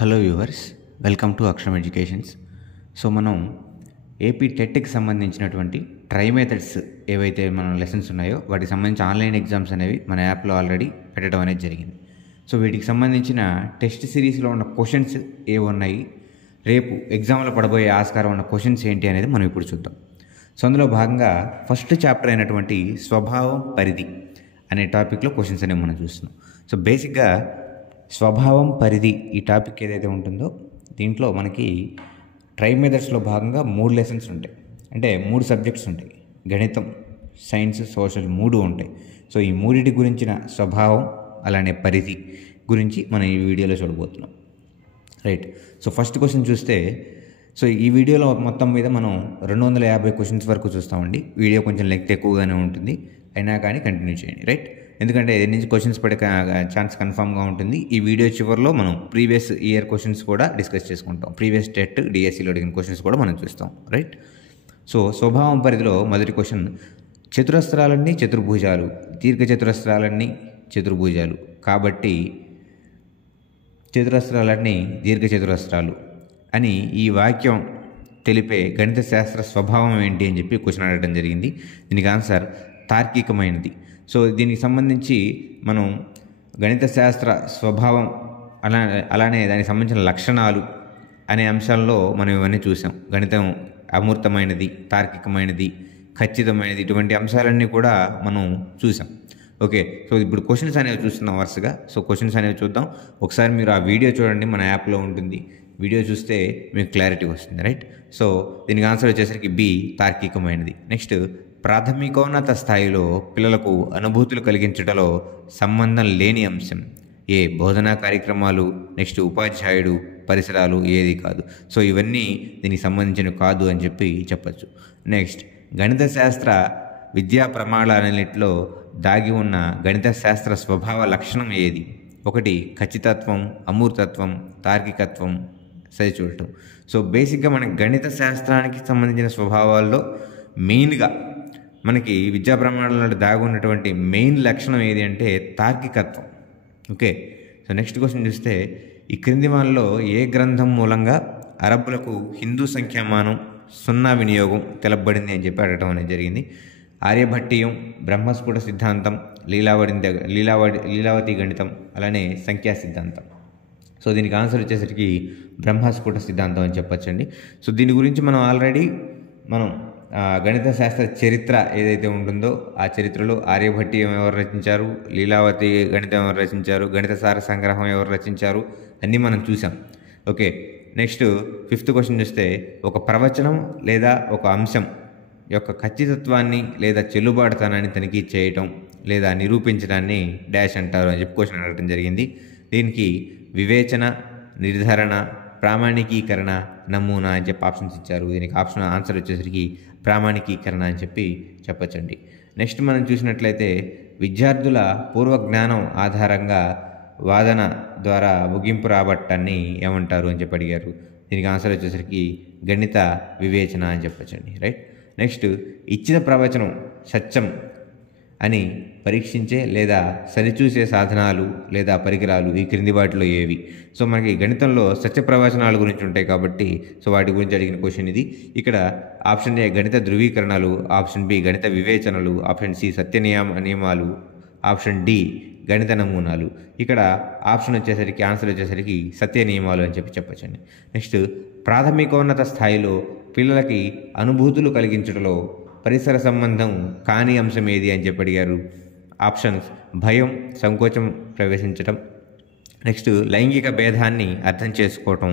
Hello viewers, welcome to అక్షరం educations. So మనం AP టెట్కి సంబంధించినటువంటి ట్రై మెథడ్స్ ఏవైతే మన లెసన్స్ ఉన్నాయో వాటికి సంబంధించి ఆన్లైన్ ఎగ్జామ్స్ అనేవి మన యాప్లో ఆల్రెడీ పెట్టడం అనేది జరిగింది. సో వీటికి సంబంధించిన టెస్ట్ సిరీస్లో ఉన్న క్వశ్చన్స్ ఏవి ఉన్నాయి, రేపు ఎగ్జామ్లో పడబోయే ఆస్కారం ఉన్న క్వశ్చన్స్ ఏంటి అనేది మనం ఇప్పుడు చూద్దాం. సో అందులో భాగంగా ఫస్ట్ చాప్టర్ అయినటువంటి స్వభావం పరిధి అనే టాపిక్లో క్వశ్చన్స్ అనేవి మనం చూస్తున్నాం. సో బేసిక్గా స్వభావం పరిధి ఈ టాపిక్ ఏదైతే ఉంటుందో దీంట్లో మనకి ట్రై మెథడ్స్లో భాగంగా 3 లెసన్స్ ఉంటాయి. అంటే 3 సబ్జెక్ట్స్ ఉంటాయి. గణితం, సైన్స్, సోషల్ 3 ఉంటాయి. సో ఈ మూడిటి గురించిన స్వభావం అలానే పరిధి గురించి మనం ఈ వీడియోలో చూడబోతున్నాం. రైట్. సో ఫస్ట్ క్వశ్చన్ చూస్తే, సో ఈ వీడియోలో మొత్తం మీద మనం 250 క్వశ్చన్స్ వరకు చూస్తామండి. వీడియో కొంచెం లెంగ్త్ ఎక్కువగానే ఉంటుంది, అయినా కానీ కంటిన్యూ చేయండి. రైట్. ఎందుకంటే దీని నుంచి క్వశ్చన్స్ పడే ఛాన్స్ కన్ఫామ్గా ఉంటుంది. ఈ వీడియో చివరిలో మనం ప్రీవియస్ ఇయర్ క్వశ్చన్స్ కూడా డిస్కస్ చేసుకుంటాం. ప్రీవియస్ టెట్, డిఎస్సిలో అడిగిన క్వశ్చన్స్ కూడా మనం చూస్తాం. రైట్. సో స్వభావం పరిధిలో మొదటి క్వశ్చన్, చతురస్రాలన్నీ చతుర్భుజాలు, దీర్ఘచతురస్రాలన్నీ చతుర్భుజాలు కాబట్టి చతురస్రాలన్నీ దీర్ఘచతురస్రాలు అని ఈ వాక్యం తెలిపే గణిత శాస్త్ర స్వభావం ఏంటి అని చెప్పి క్వశ్చన్ అడగడం జరిగింది. దీనికి ఆన్సర్ తార్కికమైనది. సో దీనికి సంబంధించి మనం గణిత శాస్త్ర స్వభావం అలానే దానికి సంబంధించిన లక్షణాలు అనే అంశాల్లో మనం ఇవన్నీ చూసాం. గణితం అమూర్తమైనది, తార్కికమైనది, ఖచ్చితమైనది, ఇటువంటి అంశాలన్నీ కూడా మనం చూసాం. ఓకే. సో ఇప్పుడు క్వశ్చన్స్ అనేవి చూస్తున్నాం వరుసగా. సో క్వశ్చన్స్ అనేవి చూద్దాం. ఒకసారి మీరు ఆ వీడియో చూడండి, మన యాప్లో ఉంటుంది. వీడియో చూస్తే మీకు క్లారిటీ వస్తుంది. రైట్. సో దీనికి ఆన్సర్ వచ్చేసరికి బి, తార్కికమైనది. నెక్స్ట్, ప్రాథమికోన్నత స్థాయిలో పిల్లలకు అనుభూతులు కలిగించడంలో సంబంధం లేని అంశం ఏ, బోధనా కార్యక్రమాలు, నెక్స్ట్ ఉపాధ్యాయుడు, పరిసరాలు, ఏది కాదు. సో ఇవన్నీ దీనికి సంబంధించినవి కాదు అని చెప్పి చెప్పచ్చు. నెక్స్ట్, గణిత శాస్త్ర విద్యా ప్రమాణాలన్నింటిలో దాగి ఉన్న గణిత శాస్త్ర స్వభావ లక్షణం ఏది? 1 ఖచ్చితత్వం, అమూర్తత్వం, తార్కికత్వం, సరిచూడటం. సో బేసిక్గా మన గణిత శాస్త్రానికి సంబంధించిన స్వభావాల్లో మెయిన్గా మనకి విద్యా ప్రమాణాలలో దాగి ఉన్నటువంటి మెయిన్ లక్షణం ఏది అంటే తార్కికత్వం. ఓకే. సో నెక్స్ట్ క్వశ్చన్ చూస్తే, ఈ క్రింది వానిలో ఏ గ్రంథం మూలంగా అరబ్బులకు హిందూ సంఖ్యామానం 0 వినియోగం తెలపబడింది అని చెప్పి అడగడం అనేది జరిగింది. ఆర్యభట్టీయం, బ్రహ్మస్ఫుట సిద్ధాంతం, లీలావతి గణితం, అలానే సంఖ్యా సిద్ధాంతం. సో దీనికి ఆన్సర్ వచ్చేసరికి బ్రహ్మస్ఫుట సిద్ధాంతం అని చెప్పచ్చండి. సో దీని గురించి మనం ఆల్రెడీ గణిత శాస్త్ర చరిత్ర ఏదైతే ఉంటుందో ఆ చరిత్రలో ఆర్యభట్టీయం ఎవరు రచించారు, లీలావతి గణితం ఎవరు రచించారు, గణిత సార సంగ్రహం ఎవరు రచించారు అన్నీ మనం చూసాం. ఓకే. నెక్స్ట్ 5th క్వశ్చన్ చూస్తే, ఒక ప్రవచనం లేదా ఒక అంశం యొక్క ఖచ్చితత్వాన్ని లేదా చెల్లుబాటుతనాన్ని తనిఖీ చేయటం లేదా నిరూపించడాన్ని డాష్ అంటారు అని చెప్పి క్వశ్చన్ అడగడం జరిగింది. దీనికి వివేచన, నిర్ధారణ, ప్రామాణికీకరణ, నమూనా అని చెప్పి ఆప్షన్స్ ఇచ్చారు. దీనికి ఆన్సర్ వచ్చేసరికి ప్రామాణికీకరణ అని చెప్పి చెప్పచ్చండి. నెక్స్ట్ మనం చూసినట్లయితే, విద్యార్థుల పూర్వజ్ఞానం ఆధారంగా వాదన ద్వారా ముగింపు రాబట్టాన్ని ఏమంటారు అని చెప్పి అడిగారు. దీనికి ఆన్సర్ వచ్చేసరికి గణిత వివేచన అని చెప్పచ్చండి. రైట్. నెక్స్ట్, ఇచ్చిన ప్రవచనం సత్యం అని పరీక్షించే లేదా సరిచూసే సాధనాలు లేదా పరికరాలు ఈ క్రింది వాటిలో ఏవి? సో మనకి గణితంలో సత్య ప్రవచనాల గురించి ఉంటాయి కాబట్టి సో వాటి గురించి అడిగిన క్వశ్చన్ ఇది. ఇక్కడ ఆప్షన్ ఏ గణిత ధృవీకరణలు, ఆప్షన్ బి గణిత వివేచనలు, ఆప్షన్ సి సత్య నియమాలు, ఆప్షన్ డి గణిత నమూనాలు. ఇక్కడ ఆప్షన్ వచ్చేసరికి ఆన్సర్ వచ్చేసరికి సత్య నియమాలు అని చెప్పి చెప్పచ్చండి. నెక్స్ట్, ప్రాథమికోన్నత స్థాయిలో పిల్లలకి అనుభూతులు కలిగించడంలో పరిసర సంబంధం కాని అంశం ఏది అని చెప్పి అడిగారు. ఆప్షన్స్ భయం, సంకోచం ప్రవేశించటం, నెక్స్ట్ లైంగిక భేదాన్ని అర్థం చేసుకోవటం,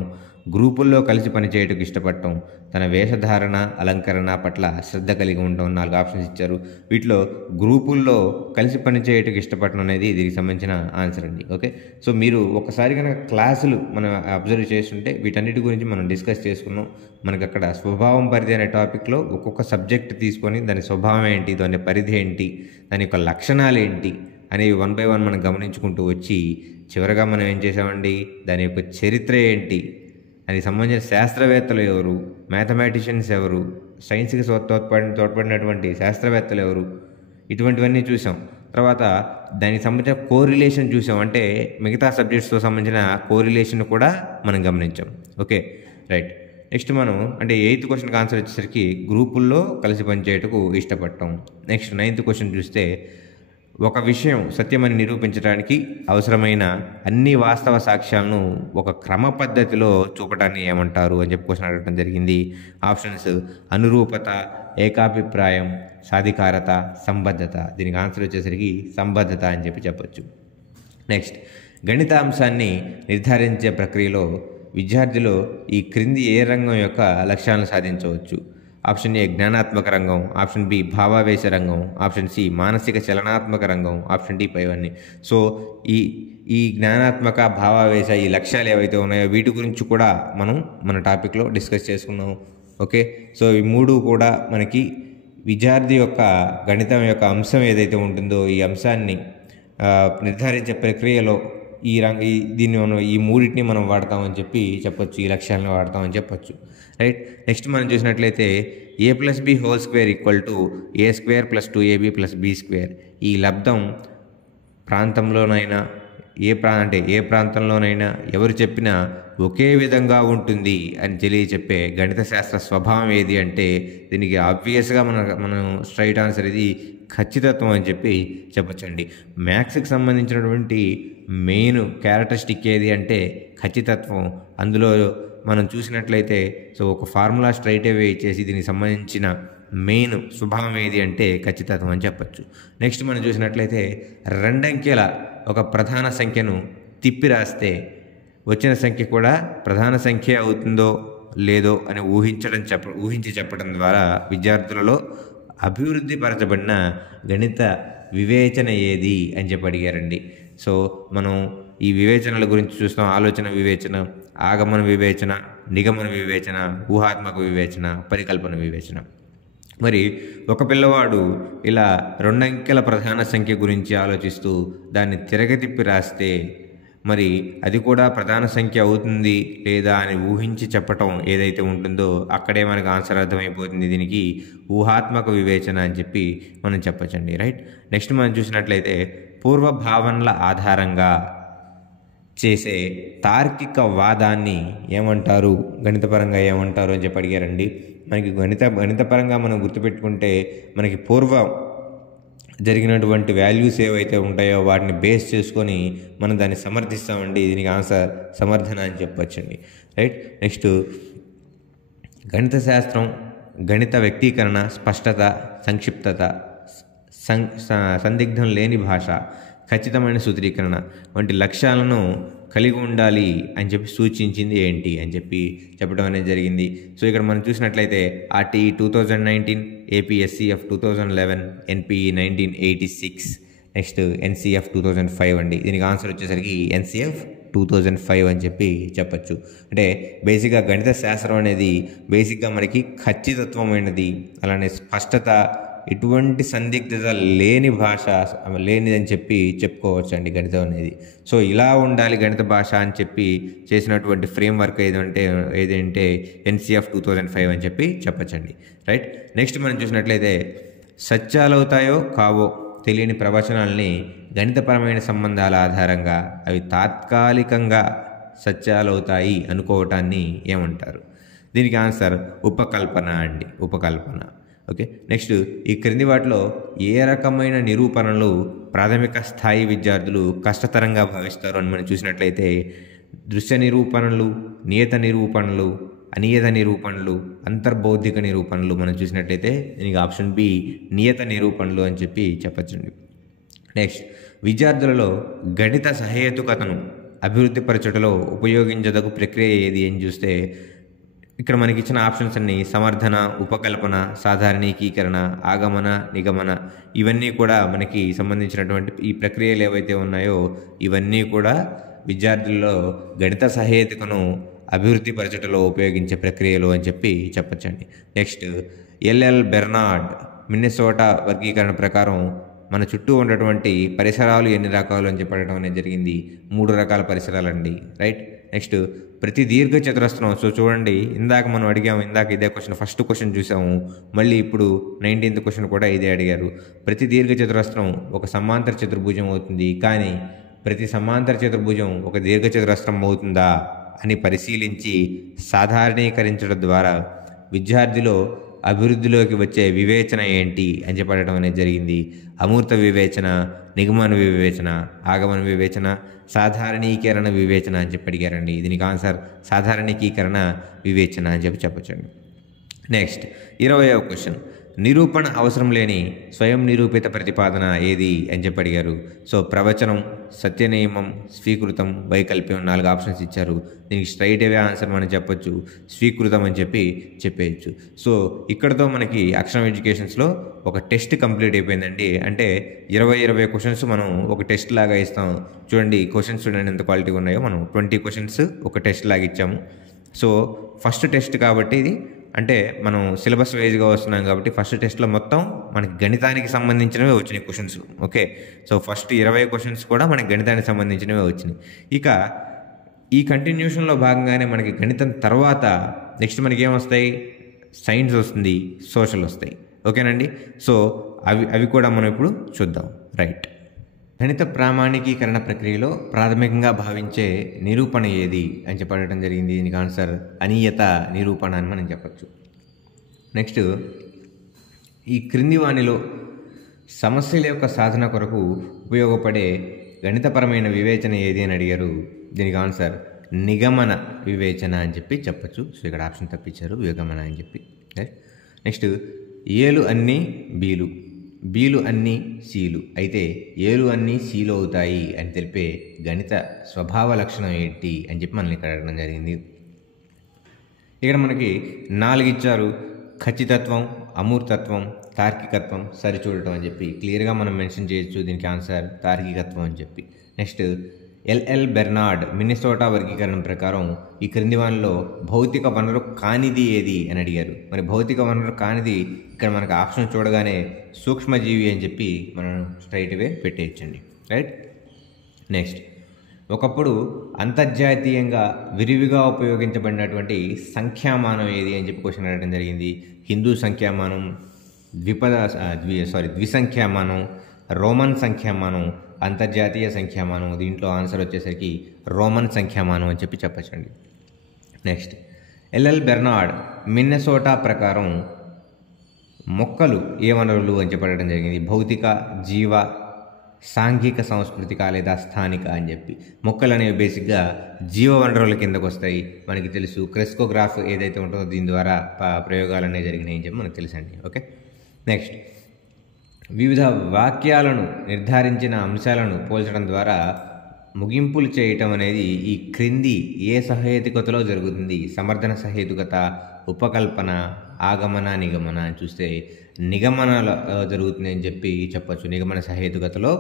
గ్రూపుల్లో కలిసి పనిచేయటకు ఇష్టపడటం, తన వేషధారణ అలంకరణ పట్ల శ్రద్ధ కలిగి ఉండటం. 4 ఆప్షన్స్ ఇచ్చారు. వీటిలో గ్రూపుల్లో కలిసి పనిచేయటకు ఇష్టపడటం అనేది దీనికి సంబంధించిన ఆన్సర్ అండి. ఓకే. సో మీరు ఒకసారి కనుక క్లాసులు మనం అబ్జర్వ్ చేస్తుంటే వీటన్నిటి గురించి మనం డిస్కస్ చేసుకున్నాం. మనకు అక్కడ స్వభావం పరిధి అనే టాపిక్లో ఒక్కొక్క సబ్జెక్ట్ తీసుకొని దాని స్వభావం ఏంటి, దాని పరిధి ఏంటి, దాని యొక్క లక్షణాలు ఏంటి అనేవి 1 by 1 మనం గమనించుకుంటూ వచ్చి చివరగా మనం ఏం చేసామండి, దాని యొక్క చరిత్ర ఏంటి, దానికి సంబంధించిన శాస్త్రవేత్తలు ఎవరు, మ్యాథమెటిషియన్స్ ఎవరు, సైన్స్కి తోడ్పడినటువంటి శాస్త్రవేత్తలు ఎవరు, ఇటువంటివన్నీ చూసాం. తర్వాత దానికి సంబంధించిన కోరిలేషన్ చూసాం, అంటే మిగతా సబ్జెక్ట్స్తో సంబంధించిన కోరిలేషన్ కూడా మనం గమనించాం. Okay, right. నెక్స్ట్ మనం అంటే 8th క్వశ్చన్కి ఆన్సర్ వచ్చేసరికి గ్రూపుల్లో కలిసి పనిచేయటకు ఇష్టపడటం. నెక్స్ట్ 9th క్వశ్చన్ చూస్తే ఒక విషయం సత్యమని నిరూపించడానికి అవసరమైన అన్ని వాస్తవ సాక్ష్యాలను ఒక క్రమ పద్ధతిలో చూపడాన్ని ఏమంటారు అని చెప్పి క్వశ్చన్ అడగడం జరిగింది. ఆప్షన్స్ అనురూపత, ఏకాభిప్రాయం, సాధికారత, సంబద్ధత. దీనికి ఆన్సర్ వచ్చేసరికి సంబద్ధత అని చెప్పొచ్చు. నెక్స్ట్ గణిత అంశాన్ని నిర్ధారించే ప్రక్రియలో విద్యార్థులు ఈ క్రింది ఏ రంగం యొక్క లక్ష్యాలను సాధించవచ్చు? ఆప్షన్ ఏ జ్ఞానాత్మక రంగం, ఆప్షన్ బి భావావేశ రంగం, ఆప్షన్ సి మానసిక చలనాత్మక రంగం, ఆప్షన్ డి పైవన్నీ. సో ఈ జ్ఞానాత్మక, భావావేశ ఈ లక్ష్యాలు ఏవైతే ఉన్నాయో వీటి గురించి కూడా మనం మన టాపిక్లో డిస్కస్ చేసుకున్నాం. ఓకే, సో ఈ మూడు కూడా మనకి విద్యార్థి యొక్క గణితం యొక్క అంశం ఏదైతే ఉంటుందో ఈ అంశాన్ని నిర్ధారించే ప్రక్రియలో దీన్ని మనం ఈ మూడింటిని మనం వాడతామని చెప్పొచ్చు, ఈ లక్ష్యాలను వాడతామని చెప్పొచ్చు. రైట్. నెక్స్ట్ మనం చూసినట్లయితే a+b² = a² + 2ab + b². ఈ లబ్ధం ప్రాంతంలోనైనా ఏ ప్రాంతంలోనైనా ఎవరు చెప్పినా ఒకే విధంగా ఉంటుంది అని తెలియచెప్పే గణిత శాస్త్ర స్వభావం ఏది అంటే దీనికి ఆబ్వియస్గా మనం స్ట్రైట్ ఆన్సర్ ఇది ఖచ్చితత్వం అని చెప్పొచ్చండి. మ్యాథ్స్కి సంబంధించినటువంటి మెయిన్ క్యారెక్టరిస్టిక్ ఏది అంటే ఖచ్చితత్వం. అందులో మనం చూసినట్లయితే సో ఒక ఫార్ములా స్ట్రైట్ అవే ఇచ్చేసి దీనికి సంబంధించిన మెయిన్ స్వభావం ఏది అంటే ఖచ్చితత్వం అని చెప్పచ్చు. నెక్స్ట్ మనం చూసినట్లయితే 2 అంకెల ఒక ప్రధాన సంఖ్యను తిప్పి రాస్తే వచ్చిన సంఖ్య కూడా ప్రధాన సంఖ్య అవుతుందో లేదో అని ఊహించి చెప్పడం ద్వారా విద్యార్థులలో అభివృద్ధి పరచబడిన గణిత వివేచన ఏది అని అడిగారండి. సో మనం ఈ వివేచనల గురించి చూస్తాం. ఆలోచన వివేచన, ఆగమన వివేచన, నిగమన వివేచన, ఊహాత్మక వివేచన, పరికల్పన వివేచన. మరి ఒక పిల్లవాడు ఇలా 2 అంకెల ప్రధాన సంఖ్య గురించి ఆలోచిస్తూ దాన్ని తిరగతిప్పి రాస్తే మరి అది కూడా ప్రధాన సంఖ్య అవుతుంది లేదా అని ఊహించి చెప్పటం ఏదైతే ఉంటుందో అక్కడే మనకు ఆన్సర్ అర్థమైపోతుంది. దీనికి ఊహాత్మక వివేచన అని మనం చెప్పచ్చండి. రైట్. నెక్స్ట్ మనం చూసినట్లయితే పూర్వ భావనల ఆధారంగా చేసే తార్కిక వాదాన్ని ఏమంటారు, గణితపరంగా ఏమంటారు అని అడిగారండి. మనకి గణితపరంగా మనం గుర్తుపెట్టుకుంటే మనకి పూర్వం జరిగినటువంటి వాల్యూస్ ఏవైతే ఉంటాయో వాటిని బేస్ చేసుకొని మనం దాన్ని సమర్థిస్తామండి. దీనికి ఆన్సర్ సమర్థన అని చెప్పొచ్చండి. రైట్. నెక్స్ట్ గణిత శాస్త్రం గణిత వ్యక్తీకరణ, స్పష్టత, సంక్షిప్తత, సందిగ్ధం లేని భాష, ఖచ్చితమైన సూత్రీకరణ వంటి లక్ష్యాలను కలిగి ఉండాలి అని సూచించింది ఏంటి అని చెప్పడం అనేది జరిగింది. సో ఇక్కడ మనం చూసినట్లయితే RTE 2019, APSCF 2011, NPE 1986, next NCF 2005 అండి. దీనికి ఆన్సర్ వచ్చేసరికి NCF 2005 అని చెప్పచ్చు. అంటే బేసిక్గా గణిత శాస్త్రం అనేది బేసిక్గా మనకి ఖచ్చితత్వమైనది, అలానే స్పష్టత, ఎటువంటి సందిగ్ధత లేని భాష లేనిదని చెప్పుకోవచ్చు అండి గణితం అనేది. సో ఇలా ఉండాలి గణిత భాష అని చేసినటువంటి ఫ్రేమ్వర్క్ ఏదంటే NCF 2005 అని చెప్పచ్చండి. రైట్. నెక్స్ట్ మనం చూసినట్లయితే సత్యాలవుతాయో కావో తెలియని ప్రవచనాలని గణితపరమైన సంబంధాల ఆధారంగా అవి తాత్కాలికంగా సత్యాలవుతాయి అనుకోవటాన్ని ఏమంటారు? దీనికి ఆన్సర్ ఉపకల్పన అండి, ఉపకల్పన. ఓకే. నెక్స్ట్ ఈ క్రింది వాటిలో ఏ రకమైన నిరూపణలు ప్రాథమిక స్థాయి విద్యార్థులు కష్టతరంగా భావిస్తారు అని మనం చూసినట్లయితే దృశ్య నిరూపణలు, నియత నిరూపణలు, అనియత నిరూపణలు, అంతర్బౌద్ధిక నిరూపణలు మనం చూసినట్లయితే దీనికి ఆప్షన్ బి నియత నిరూపణలు అని చెప్పచ్చండి. నెక్స్ట్ విద్యార్థులలో గణిత సహేతుకతను అభివృద్ధి పరచటలో ఉపయోగించదగు ప్రక్రియ ఏది అని చూస్తే ఇక్కడ మనకి ఇచ్చిన ఆప్షన్స్ అన్ని సమర్థన, ఉపకల్పన, సాధారణీకీకరణ, ఆగమన, నిగమన ఇవన్నీ కూడా మనకి సంబంధించినటువంటి ఈ ప్రక్రియలు ఏవైతే ఉన్నాయో ఇవన్నీ కూడా విద్యార్థుల్లో గణిత సహేతుకను అభివృద్ధి పరచటలో ఉపయోగించే ప్రక్రియలు అని చెప్పచ్చండి. నెక్స్ట్ LL బెర్నార్డ్ మిన్నెసోటా వర్గీకరణ ప్రకారం మన చుట్టూ ఉన్నటువంటి పరిసరాలు ఎన్ని రకాలు అని చెప్పడం అనేది జరిగింది. 3 రకాల పరిసరాలండి. రైట్. నెక్స్ట్ ప్రతి దీర్ఘ చతురస్రం. సో చూడండి, ఇందాక మనం అడిగాము, ఇందాక ఇదే క్వశ్చన్, ఫస్ట్ క్వశ్చన్ చూసాము, మళ్ళీ ఇప్పుడు 19th క్వశ్చన్ కూడా ఇదే అడిగారు. ప్రతి దీర్ఘ చతురస్రం ఒక సమాంతర చతుర్భుజం అవుతుంది, కానీ ప్రతి సమాంతర చతుర్భుజం ఒక దీర్ఘ చతురస్రం అవుతుందా అని పరిశీలించి సాధారణీకరించడం ద్వారా విద్యార్థిలో అభివృద్ధిలోకి వచ్చే వివేచన ఏంటి అని చెప్పడం అనేది జరిగింది. అమూర్త వివేచన, నిగమన వివేచన, ఆగమన వివేచన, సాధారణీకరణ వివేచన అని చెప్పి అడిగారండి. దీనికి ఆన్సర్ సాధారణీకరణ వివేచన అని చెప్పొచ్చండి. నెక్స్ట్ 20వ క్వశ్చన్, నిరూపణ అవసరం లేని స్వయం నిరూపిత ప్రతిపాదన ఏది అని చెప్పి అడిగారు. సో ప్రవచనం, సత్యనియమం, స్వీకృతం, వైకల్ప్యం 4 ఆప్షన్స్ ఇచ్చారు. దీనికి స్ట్రైట్ అవే ఆన్సర్ మనం చెప్పొచ్చు స్వీకృతం అని చెప్పేయచ్చు. సో ఇక్కడతో మనకి అక్షరం ఎడ్యుకేషన్స్లో ఒక టెస్ట్ కంప్లీట్ అయిపోయిందండి. అంటే 20 క్వశ్చన్స్ మనం ఒక టెస్ట్ లాగా ఇస్తాం. చూడండి క్వశ్చన్స్ చూడండి ఎంత క్వాలిటీగా ఉన్నాయో. మనం 20 క్వశ్చన్స్ ఒక టెస్ట్ లాగా ఇచ్చాము. సో ఫస్ట్ టెస్ట్ కాబట్టి ఇది, అంటే మనం సిలబస్ వైజ్గా వస్తున్నాం కాబట్టి ఫస్ట్ టెస్ట్లో మొత్తం మనకి గణితానికి సంబంధించినవే వచ్చినాయి questions. Okay, so first 20 questions కూడా మనకి గణితానికి సంబంధించినవే వచ్చినాయి. ఇక ఈ కంటిన్యూషన్లో భాగంగానే మనకి గణితం తర్వాత నెక్స్ట్ మనకి ఏమొస్తాయి, సైన్స్ వస్తుంది, సోషల్ వస్తాయి. ఓకేనండి, సో అవి కూడా మనం ఇప్పుడు చూద్దాం. రైట్, గణిత ప్రామాణికీకరణ ప్రక్రియలో ప్రాథమికంగా భావించే నిరూపణ ఏది అని చెప్పడం జరిగింది. దీనికి ఆన్సర్ అనీయత నిరూపణ అని మనం చెప్పచ్చు. నెక్స్ట్, ఈ క్రింది వానిలో సమస్యల యొక్క సాధన కొరకు ఉపయోగపడే గణితపరమైన వివేచన ఏది అని అడిగారు. దీనికి ఆన్సర్ నిగమన వివేచన అని చెప్పచ్చు. సో ఇక్కడ ఆప్షన్ తప్పించారు, నిగమన అని చెప్పి. నెక్స్ట్, ఏలు అన్నీ బీలు, బీలు అన్నీ సీలు అయితే ఏలు అన్నీ సీలు అవుతాయి అని తెలిపే గణిత స్వభావ లక్షణం ఏంటి అని చెప్పి మనల్ని ఇక్కడ అడగడం జరిగింది. ఇక్కడ మనకి 4 ఇచ్చారు. ఖచ్చితత్వం, అమూర్తత్వం, తార్కికత్వం, సరిచూడటం అని చెప్పి క్లియర్గా మనం మెన్షన్ చేయొచ్చు. దీనికి ఆన్సర్ తార్కికత్వం అని చెప్పి. నెక్స్ట్, ఎల్ఎల్ బెర్నార్డ్ మిన్నెసోటా వర్గీకరణ ప్రకారం ఈ క్రింది వానిలో భౌతిక వనరు కానిది ఏది అని అడిగారు. మరి భౌతిక వనరు కానిది ఇక్కడ మనకు ఆప్షన్ చూడగానే సూక్ష్మజీవి అని చెప్పి మనం స్ట్రైట్ అవే పెట్టేయచ్చండి. రైట్. నెక్స్ట్, ఒకప్పుడు అంతర్జాతీయంగా విరివిగా ఉపయోగించబడినటువంటి సంఖ్యామానం ఏది అని చెప్పి క్వశ్చన్ అడగడం జరిగింది. హిందూ సంఖ్యామానం, ద్విసంఖ్యామానం, రోమన్ సంఖ్యామానం, అంతర్జాతీయ సంఖ్యామానం. దీంట్లో ఆన్సర్ వచ్చేసరికి రోమన్ సంఖ్యామానం అని చెప్పచ్చండి. నెక్స్ట్, ఎల్ఎల్ బెర్నార్డ్ మిన్నెసోటా ప్రకారం మొక్కలు ఏ వనరులు అని చెప్పడం జరిగింది. భౌతిక, జీవ, సాంఘిక, సాంస్కృతిక లేదా స్థానిక అని చెప్పి. మొక్కలు అనేవి బేసిక్గా జీవ వనరుల కిందకు వస్తాయి. మనకి తెలుసు క్రెస్కోగ్రాఫ్ ఏదైతే ఉంటుందో దీని ద్వారా ప్రయోగాలు అనేవి జరిగినాయి అని చెప్పి మనకు తెలుసండి. ఓకే. నెక్స్ట్, వివిధ వాక్యాలను నిర్ధారించిన అంశాలను పోల్చడం ద్వారా ముగింపులు చేయటం అనేది ఈ క్రింది ఏ సహేతుకతలో జరుగుతుంది. సమర్థన సహేతుకత, ఉపకల్పన, ఆగమన, నిగమన అని చూస్తే నిగమనలో జరుగుతుంది అని చెప్పచ్చు. నిగమన సహేతుకతలో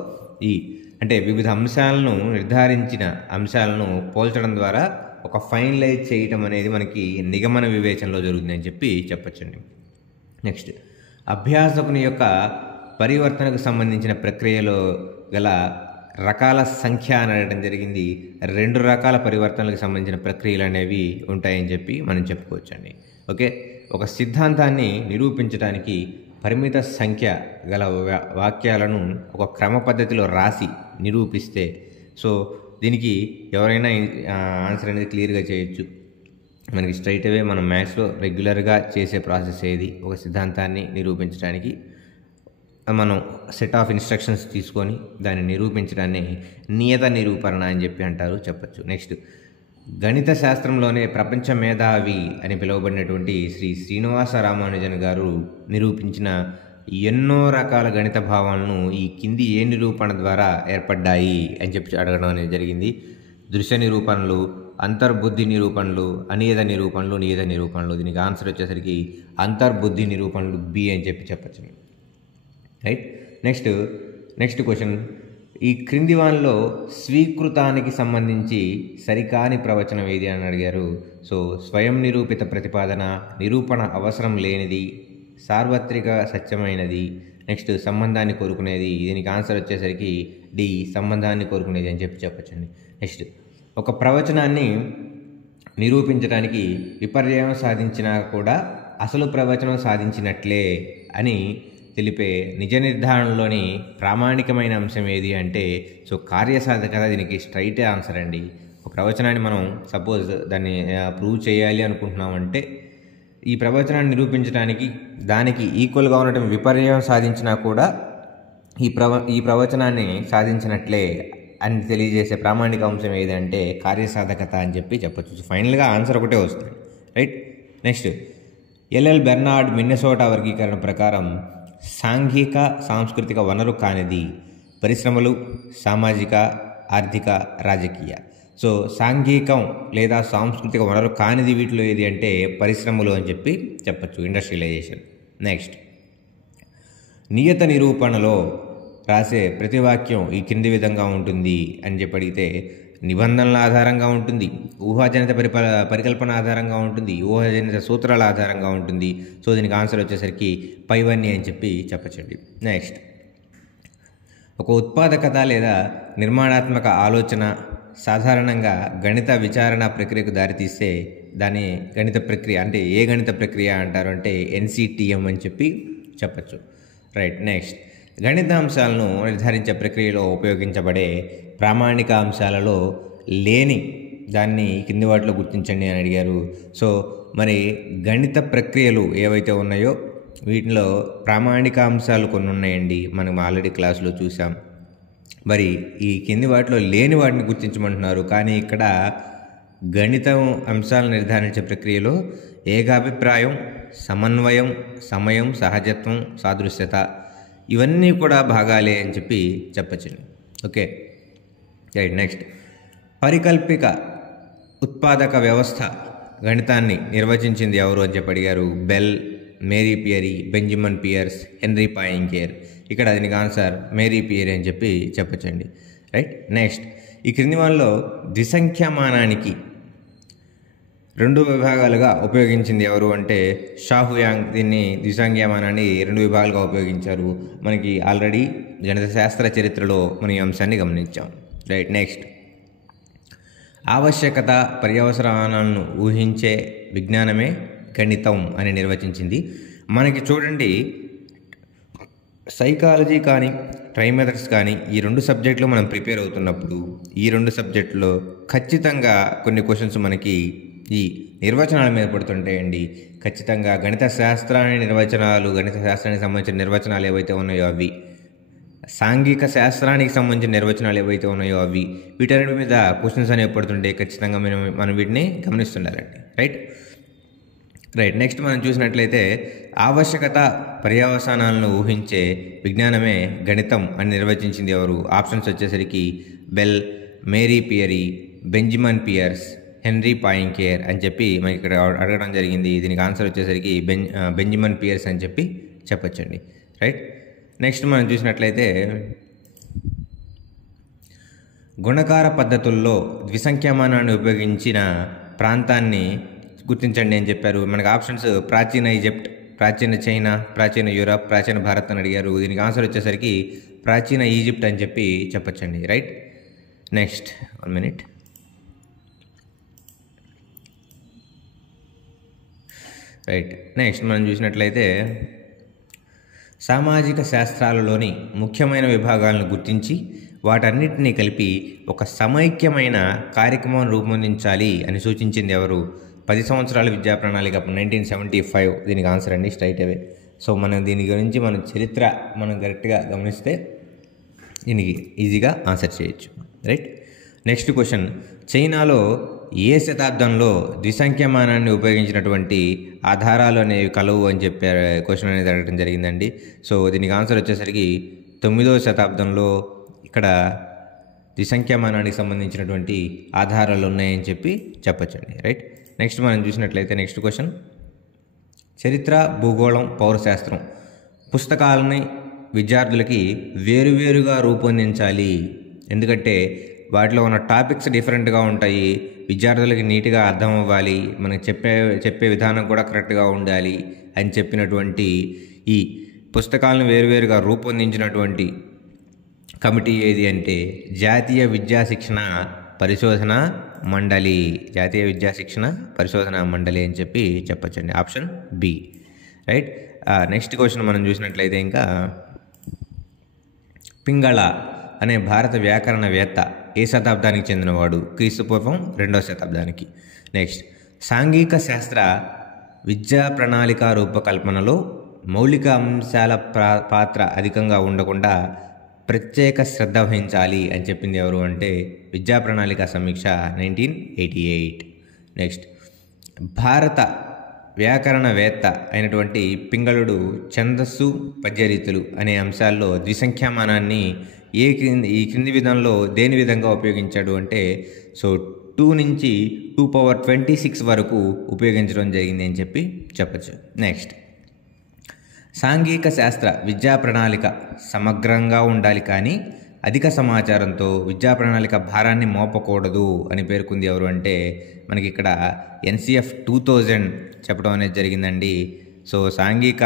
అంటే వివిధ అంశాలను నిర్ధారించిన అంశాలను పోల్చడం ద్వారా ఒక ఫైనలైజ్ చేయటం అనేది మనకి నిగమన వివేచనలో జరుగుతుంది అని చెప్పచ్చండి. నెక్స్ట్, అభ్యాసకుని యొక్క పరివర్తనకు సంబంధించిన ప్రక్రియలో గల రకాల సంఖ్య అని అడగడం జరిగింది. 2 రకాల పరివర్తనలకు సంబంధించిన ప్రక్రియలు అనేవి ఉంటాయని చెప్పి మనం చెప్పుకోవచ్చండి. ఓకే. ఒక సిద్ధాంతాన్ని నిరూపించడానికి పరిమిత సంఖ్య గల వాక్యాలను ఒక క్రమ పద్ధతిలో రాసి నిరూపిస్తే, సో దీనికి ఎవరైనా ఆన్సర్ అనేది క్లియర్గా చేయొచ్చు. మనకి స్ట్రైట్ అవే మనం మ్యాథ్స్లో రెగ్యులర్గా చేసే ప్రాసెస్ ఏది, ఒక సిద్ధాంతాన్ని నిరూపించడానికి మనం సెట్ ఆఫ్ ఇన్స్ట్రక్షన్స్ తీసుకొని దాన్ని నిరూపించడాన్ని నియత నిరూపణ అని చెప్పచ్చు. నెక్స్ట్, గణిత శాస్త్రంలోనే ప్రపంచ మేధావి అని పిలువబడినటువంటి శ్రీ శ్రీనివాస రామానుజన్ గారు నిరూపించిన ఎన్నో రకాల గణిత భావాలను ఈ కింది ఏ నిరూపణ ద్వారా ఏర్పడ్డాయి అని అడగడం అనేది జరిగింది. దృశ్య నిరూపణలు, అంతర్బుద్ధి నిరూపణలు, అనియత నిరూపణలు, నియత నిరూపణలు. దీనికి ఆన్సర్ వచ్చేసరికి అంతర్బుద్ధి నిరూపణలు బి అని చెప్పచ్చు. రైట్. నెక్స్ట్ క్వశ్చన్, ఈ క్రింది వానిలో స్వీకృతానికి సంబంధించి సరికాని ప్రవచనం ఏది అని అడిగారు. సో స్వయం నిరూపిత ప్రతిపాదన, నిరూపణ అవసరం లేనిది, సార్వత్రిక సత్యమైనది, నెక్స్ట్ సంబంధాన్ని కోరుకునేది. దీనికి ఆన్సర్ వచ్చేసరికి డి, సంబంధాన్ని కోరుకునేది అని చెప్పచ్చండి. నెక్స్ట్, ఒక ప్రవచనాన్ని నిరూపించడానికి విపర్యయం సాధించినా కూడా అసలు ప్రవచనం సాధించినట్లే అని తెలిపే నిజ నిర్ధారణలోని ప్రామాణికమైన అంశం ఏది అంటే సో కార్యసాధకత దీనికి స్ట్రైట్ ఆన్సర్ అండి. ఒక ప్రవచనాన్ని మనం సపోజ్ దాన్ని ప్రూవ్ చేయాలి అనుకుంటున్నామంటే ఈ ప్రవచనాన్ని నిరూపించడానికి దానికి ఈక్వల్గా ఉన్నటువంటి విపర్యయం సాధించినా కూడా ఈ ప్రవచనాన్ని సాధించినట్లే అని తెలియజేసే ప్రామాణిక అంశం ఏదంటే కార్యసాధకత అని చెప్పి చెప్పచ్చు. ఫైనల్గా ఆన్సర్ ఒకటే వస్తుంది, right. Next, L L Bernard Minnesota వర్గీకరణ ప్రకారం సాంఘిక సాంస్కృతిక వనరు కానిది పరిశ్రమలు, సామాజిక, ఆర్థిక, రాజకీయ. సో సాంఘికం లేదా సాంస్కృతిక వనరు కానిది వీటిలో ఏది అంటే పరిశ్రమలు అని చెప్పి చెప్పచ్చు, ఇండస్ట్రియలైజేషన్. నెక్స్ట్, నియత నిరూపణలో రాసే ప్రతి వాక్యం ఈ కింది విధంగా ఉంటుంది అని చెప్పి అడిగితే నిబంధనల ఆధారంగా ఉంటుంది, ఊహాజనిత పరికల్పన ఆధారంగా ఉంటుంది, ఊహాజనిత సూత్రాల ఆధారంగా ఉంటుంది. సో దీనికి ఆన్సర్ వచ్చేసరికి పైవన్నీ అని చెప్పి చెప్పచ్చండి. నెక్స్ట్, ఒక ఉత్పాదకత లేదా నిర్మాణాత్మక ఆలోచన సాధారణంగా గణిత విచారణ ప్రక్రియకు దారితీస్తే దాని గణిత ప్రక్రియ అంటే ఏ గణిత ప్రక్రియ అంటారు అంటే NCTM అని చెప్పి చెప్పచ్చు, రైట్. నెక్స్ట్, గణిత అంశాలను నిర్ధారించే ప్రక్రియలో ఉపయోగించబడే ప్రామాణిక అంశాలలో లేని దాన్ని కింది వాటిలో గుర్తించండి అని అడిగారు. సో మరి గణిత ప్రక్రియలు ఏవైతే ఉన్నాయో వీటిలో ప్రామాణిక అంశాలు కొన్ని ఉన్నాయండి, మనం ఆల్రెడీ క్లాసులో చూసాం. మరి ఈ కింది వాటిలో లేని వాటిని గుర్తించమంటున్నారు. కానీ ఇక్కడ గణితం అంశాలను నిర్ధారించే ప్రక్రియలో ఏకాభిప్రాయం, సమన్వయం, సమయం, సహజత్వం, సాదృశ్యత ఇవన్నీ కూడా భాగాలే అని చెప్పి చెప్పచ్చండి. Okay, right. నెక్స్ట్, పరికల్పిక ఉత్పాదక వ్యవస్థ గణితాన్ని నిర్వచించింది ఎవరు అని చెప్పి అడిగారు. Bell, Mary Pierre, Benjamin Peirce, Henri Poincare. ఇక్కడ దీనికి ఆన్సర్ మేరీ పియరీ అని చెప్పి చెప్పచ్చండి, రైట్. నెక్స్ట్, ఈ క్రింది వాళ్ళలో ద్విసంఖ్యామానానికి 2 విభాగాలుగా ఉపయోగించింది ఎవరు అంటే షాహుయాంగ్ దీన్ని ద్విసంఖ్యామానాన్ని 2 విభాగాలుగా ఉపయోగించారు. మనకి ఆల్రెడీ గణిత శాస్త్ర చరిత్రలో మనం ఈ అంశాన్ని గమనించాం, రైట్. నెక్స్ట్, ఆవశ్యకత పర్యవసరాలను ఊహించే విజ్ఞానమే గణితం అని నిర్వచించింది. మనకి చూడండి, సైకాలజీ కానీ ట్రైమెథడ్స్ కానీ ఈ 2 సబ్జెక్టులు మనం ప్రిపేర్ అవుతున్నప్పుడు ఈ 2 సబ్జెక్టులో ఖచ్చితంగా కొన్ని క్వశ్చన్స్ మనకి ఈ నిర్వచనాల మీద పడుతుంటాయండి. ఖచ్చితంగా గణిత శాస్త్రానికి సంబంధించిన నిర్వచనాలు ఏవైతే ఉన్నాయో అవి, సాంఘిక శాస్త్రానికి సంబంధించిన నిర్వచనాలు ఏవైతే ఉన్నాయో అవి, వీటన్నిటి మీద క్వశ్చన్స్ అనేవి పడుతుంటే ఖచ్చితంగా మనం వీటిని గమనిస్తుండాలండి, రైట్. నెక్స్ట్, మనం చూసినట్లయితే ఆవశ్యకత పర్యవసానాలను ఊహించే విజ్ఞానమే గణితం అని నిర్వచించింది ఎవరు? ఆప్షన్స్ వచ్చేసరికి Bell, Mary Pierre, Benjamin Peirce, Henri Poincare అని చెప్పి మనకి ఇక్కడ అడగడం జరిగింది. దీనికి ఆన్సర్ వచ్చేసరికి బెంజమిన్ పియర్స్ అని చెప్పి చెప్పచ్చండి, రైట్. నెక్స్ట్, మనం చూసినట్లయితే గుణకార పద్ధతుల్లో ద్విసంఖ్యామానాన్ని ఉపయోగించిన ప్రాంతాన్ని గుర్తించండి అని చెప్పారు. మనకు ఆప్షన్స్ ప్రాచీన ఈజిప్ట్, ప్రాచీన చైనా, ప్రాచీన యూరప్, ప్రాచీన భారత్ అని అడిగారు. దీనికి ఆన్సర్ వచ్చేసరికి ప్రాచీన ఈజిప్ట్ అని చెప్పి చెప్పచ్చండి, right. Next, 1 minute. Right. Next, మనం చూసినట్లయితే సామాజిక శాస్త్రాలలోని ముఖ్యమైన విభాగాలను గుర్తించి వాటన్నిటినీ కలిపి ఒక సమైక్యమైన కార్యక్రమం రూపొందించాలి అని సూచించింది ఎవరు? 10 సంవత్సరాల విద్యా ప్రణాళిక 1975 దీనికి ఆన్సర్ అండి, స్ట్రైట్ అవే. సో మనం దీని గురించి చరిత్ర కరెక్ట్గా గమనిస్తే దీనికి ఈజీగా ఆన్సర్ చేయొచ్చు, రైట్. నెక్స్ట్ క్వశ్చన్, చైనాలో ఏ శతాబ్దంలో ద్విసంఖ్యామానాన్ని ఉపయోగించినటువంటి ఆధారాలు అనేవి కలవు అని చెప్పారు క్వశ్చన్ అనేది అడగడం జరిగిందండి. సో దీనికి ఆన్సర్ వచ్చేసరికి 9వ శతాబ్దంలో ఇక్కడ ద్విసంఖ్యామానానికి సంబంధించినటువంటి ఆధారాలు ఉన్నాయని చెప్పి చెప్పచ్చండి, రైట్. నెక్స్ట్, మనం చూసినట్లయితే నెక్స్ట్ క్వశ్చన్, చరిత్ర, భూగోళం, పౌరశాస్త్రం పుస్తకాలని విద్యార్థులకి వేరువేరుగా రూపొందించాలి. ఎందుకంటే వాటిలో ఉన్న టాపిక్స్ డిఫరెంట్గా ఉంటాయి, విద్యార్థులకి నీట్గా అర్థం అవ్వాలి, మనకి చెప్పే విధానం కూడా కరెక్ట్గా ఉండాలి అని చెప్పినటువంటి ఈ పుస్తకాలను వేరువేరుగా రూపొందించినటువంటి కమిటీ ఏది అంటే జాతీయ విద్యా శిక్షణ పరిశోధన మండలి, జాతీయ విద్యా శిక్షణ పరిశోధన మండలి అని చెప్పి చెప్పచ్చండి. Option B, right. Next question మనం చూసినట్లయితే ఇంకా పింగళ అనే భారత వ్యాకరణవేత్త ఏ శతాబ్దానికి చెందినవాడు? క్రీస్తుపూర్వం 2వ శతాబ్దానికి. నెక్స్ట్, సాంఘిక శాస్త్ర విద్యా ప్రణాళిక రూపకల్పనలో మౌలిక అంశాల పాత్ర అధికంగా ఉండకుండా ప్రత్యేక శ్రద్ధ వహించాలి అని చెప్పింది ఎవరు అంటే విద్యా ప్రణాళిక సమీక్ష 1988. నెక్స్ట్, భారత వ్యాకరణవేత్త అయినటువంటి పింగళుడు ఛందస్సు, పద్యరీతులు అనే అంశాల్లో ద్విసంఖ్యామానాన్ని ఈ క్రింది విధంలో దేని విధంగా ఉపయోగించాడు అంటే 2 నుంచి 2^26 వరకు ఉపయోగించడం జరిగింది అని చెప్పి చెప్పచ్చు. నెక్స్ట్, సాంఘిక శాస్త్ర విద్యా ప్రణాళిక సమగ్రంగా ఉండాలి కానీ అధిక సమాచారంతో విద్యా ప్రణాళిక భారాన్ని మోపకూడదు అని పేర్కొంది ఎవరు అంటే మనకి ఇక్కడ NCF 2000 చెప్పడం అనేది జరిగిందండి. సో సాంఘిక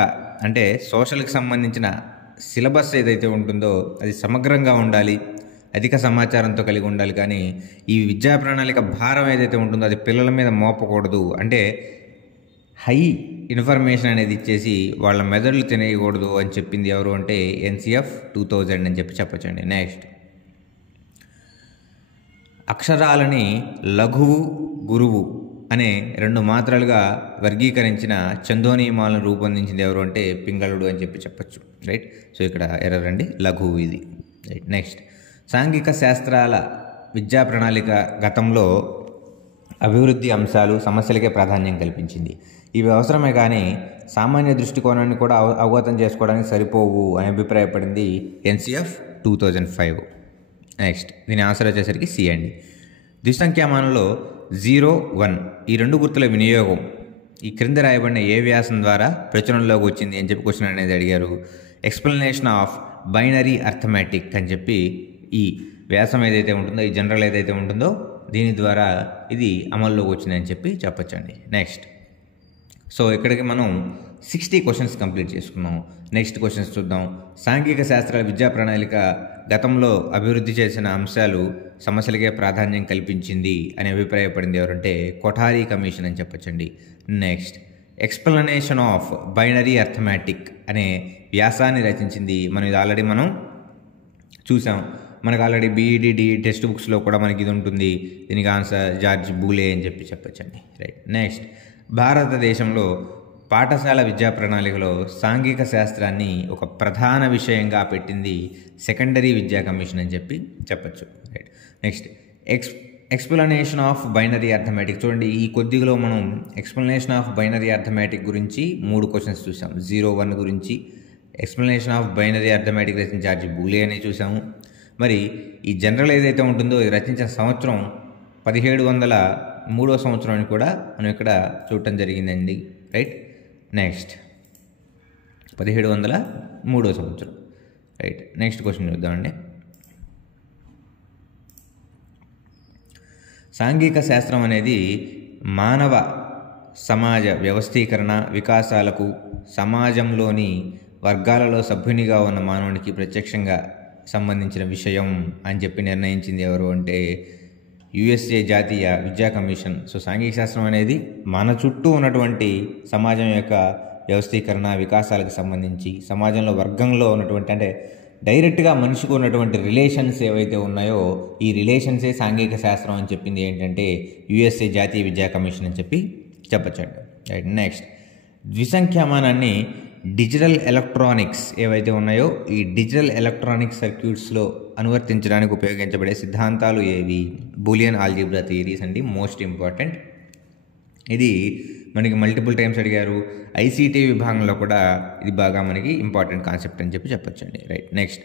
అంటే సోషల్కి సంబంధించిన సిలబస్ ఏదైతే ఉంటుందో అది సమగ్రంగా ఉండాలి, అధిక సమాచారంతో కలిగి ఉండాలి, కానీ ఈ విద్యా ప్రణాళిక భారం ఏదైతే ఉంటుందో అది పిల్లల మీద మోపకూడదు, అంటే హై ఇన్ఫర్మేషన్ అనేది ఇచ్చేసి వాళ్ళ మెదడులు తినేయకూడదు అని చెప్పింది ఎవరు అంటే NCF 2000 అని చెప్పి చెప్పచ్చండి. నెక్స్ట్, అక్షరాలని లఘువు, గురువు అనే 2 మాత్రలుగా వర్గీకరించిన చందోనియమాలను రూపొందించింది ఎవరు అంటే పింగళుడు అని చెప్పి చెప్పచ్చు, రైట్. సో ఇక్కడ ఎర్రర్ అండి, లఘువు ఇది, రైట్. నెక్స్ట్, సాంఘిక శాస్త్రాల విద్యా ప్రణాళిక గతంలో అభివృద్ధి అంశాలు సమస్యలకే ప్రాధాన్యం కల్పించింది. ఇవి అవసరమే కానీ సామాన్య దృష్టికోణాన్ని కూడా అవగతం చేసుకోవడానికి సరిపోవు అని అభిప్రాయపడింది NCF 2005. నెక్స్ట్, దీని ఆన్సర్ వచ్చేసరికి సి అండి. ద్విసంఖ్యామానంలో 0, 1 ఈ 2 గుర్తుల వినియోగం ఈ క్రింద రాయబడిన ఏ వ్యాసం ద్వారా ప్రచురణలోకి వచ్చింది అని చెప్పి క్వశ్చన్ అనేది అడిగారు. ఎక్స్ప్లెనేషన్ ఆఫ్ బైనరీ అర్థమెటిక్ అని చెప్పి ఈ వ్యాసం ఏదైతే ఉంటుందో, ఈ జనరల్ ఏదైతే ఉంటుందో దీని ద్వారా ఇది అమల్లోకి వచ్చిందని చెప్పి చెప్పచ్చండి. నెక్స్ట్, సో ఇక్కడికి మనం 60 క్వశ్చన్స్ కంప్లీట్ చేసుకున్నాం. నెక్స్ట్ క్వశ్చన్స్ చూద్దాం. సాంఘిక శాస్త్రాల విద్యా ప్రణాళిక గతంలో అభివృద్ధి చేసిన అంశాలు సమస్యలకే ప్రాధాన్యం కల్పించింది అని అభిప్రాయపడింది ఎవరంటే కొఠారీ కమిషన్ అని చెప్పచ్చండి. Next, explanation of binary arithmetic అనే వ్యాసాన్ని రచించింది ఇది ఆల్రెడీ మనం చూసాం. మనకు ఆల్రెడీ BED టెక్స్ట్ బుక్స్లో కూడా మనకి ఇది ఉంటుంది. దీనికి ఆన్సర్ జార్జ్ బూలే అని చెప్పి చెప్పచ్చండి, రైట్. నెక్స్ట్, భారతదేశంలో పాఠశాల విద్యా ప్రణాళికలో సాంఘిక శాస్త్రాన్ని ఒక ప్రధాన విషయంగా పెట్టింది సెకండరీ విద్యా కమిషన్ అని చెప్పి చెప్పచ్చు, right. Next, explanation of binary arithmetic చూడండి. ఈ కొద్దిలో మనం ఎక్స్ప్లెనేషన్ ఆఫ్ బైనరీ అర్థమెటిక్ గురించి 3 క్వశ్చన్స్ చూసాం. 0, 1 గురించి ఎక్స్ప్లెనేషన్ ఆఫ్ బైనరీ అర్థమెటిక్ రచించిన జార్జ్ బూలే అని చూసాము. మరి ఈ జనరల్ ఏదైతే ఉంటుందో ఇది రచించిన సంవత్సరం 1703వ సంవత్సరం అని కూడా మనం ఇక్కడ చూడటం జరిగిందండి, రైట్. నెక్స్ట్, 1703వ సంవత్సరం, రైట్. నెక్స్ట్ క్వశ్చన్ చూద్దామండి. సాంఘిక శాస్త్రం అనేది మానవ సమాజ వ్యవస్థీకరణ వికాసాలకు సమాజంలోని వర్గాలలో సభ్యునిగా ఉన్న మానవునికి ప్రత్యక్షంగా సంబంధించిన విషయం అని చెప్పి నిర్ణయించింది ఎవరు అంటే USA జాతీయ విద్యా కమిషన్. సో సాంఘిక శాస్త్రం అనేది మన చుట్టూ ఉన్నటువంటి సమాజం యొక్క వ్యవస్థీకరణ వికాసాలకు సంబంధించి సమాజంలో వర్గంలో ఉన్నటువంటి అంటే డైరెక్ట్గా మనిషికి ఉన్నటువంటి రిలేషన్స్ ఏవైతే ఉన్నాయో ఈ రిలేషన్సే సాంఘిక శాస్త్రం అని చెప్పింది ఏంటంటే USA జాతీయ విద్యా కమిషన్ అని చెప్పి చెప్పచ్చండి, రైట్. నెక్స్ట్, ద్విసంఖ్యామానాన్ని డిజిటల్ ఎలక్ట్రానిక్స్ ఏవైతే ఉన్నాయో ఈ డిజిటల్ ఎలక్ట్రానిక్ సర్క్యూట్స్లో అనువర్తించడానికి ఉపయోగించబడే సిద్ధాంతాలు ఏవి? బూలియన్ ఆల్జీబ్రా థియరీస్ అండి, మోస్ట్ ఇంపార్టెంట్. ఇది మనకి మల్టిపుల్ టైమ్స్ అడిగారు. ICT విభాగంలో కూడా ఇది బాగా మనకి ఇంపార్టెంట్ కాన్సెప్ట్ అని చెప్పి చెప్పొచ్చండి, రైట్. నెక్స్ట్,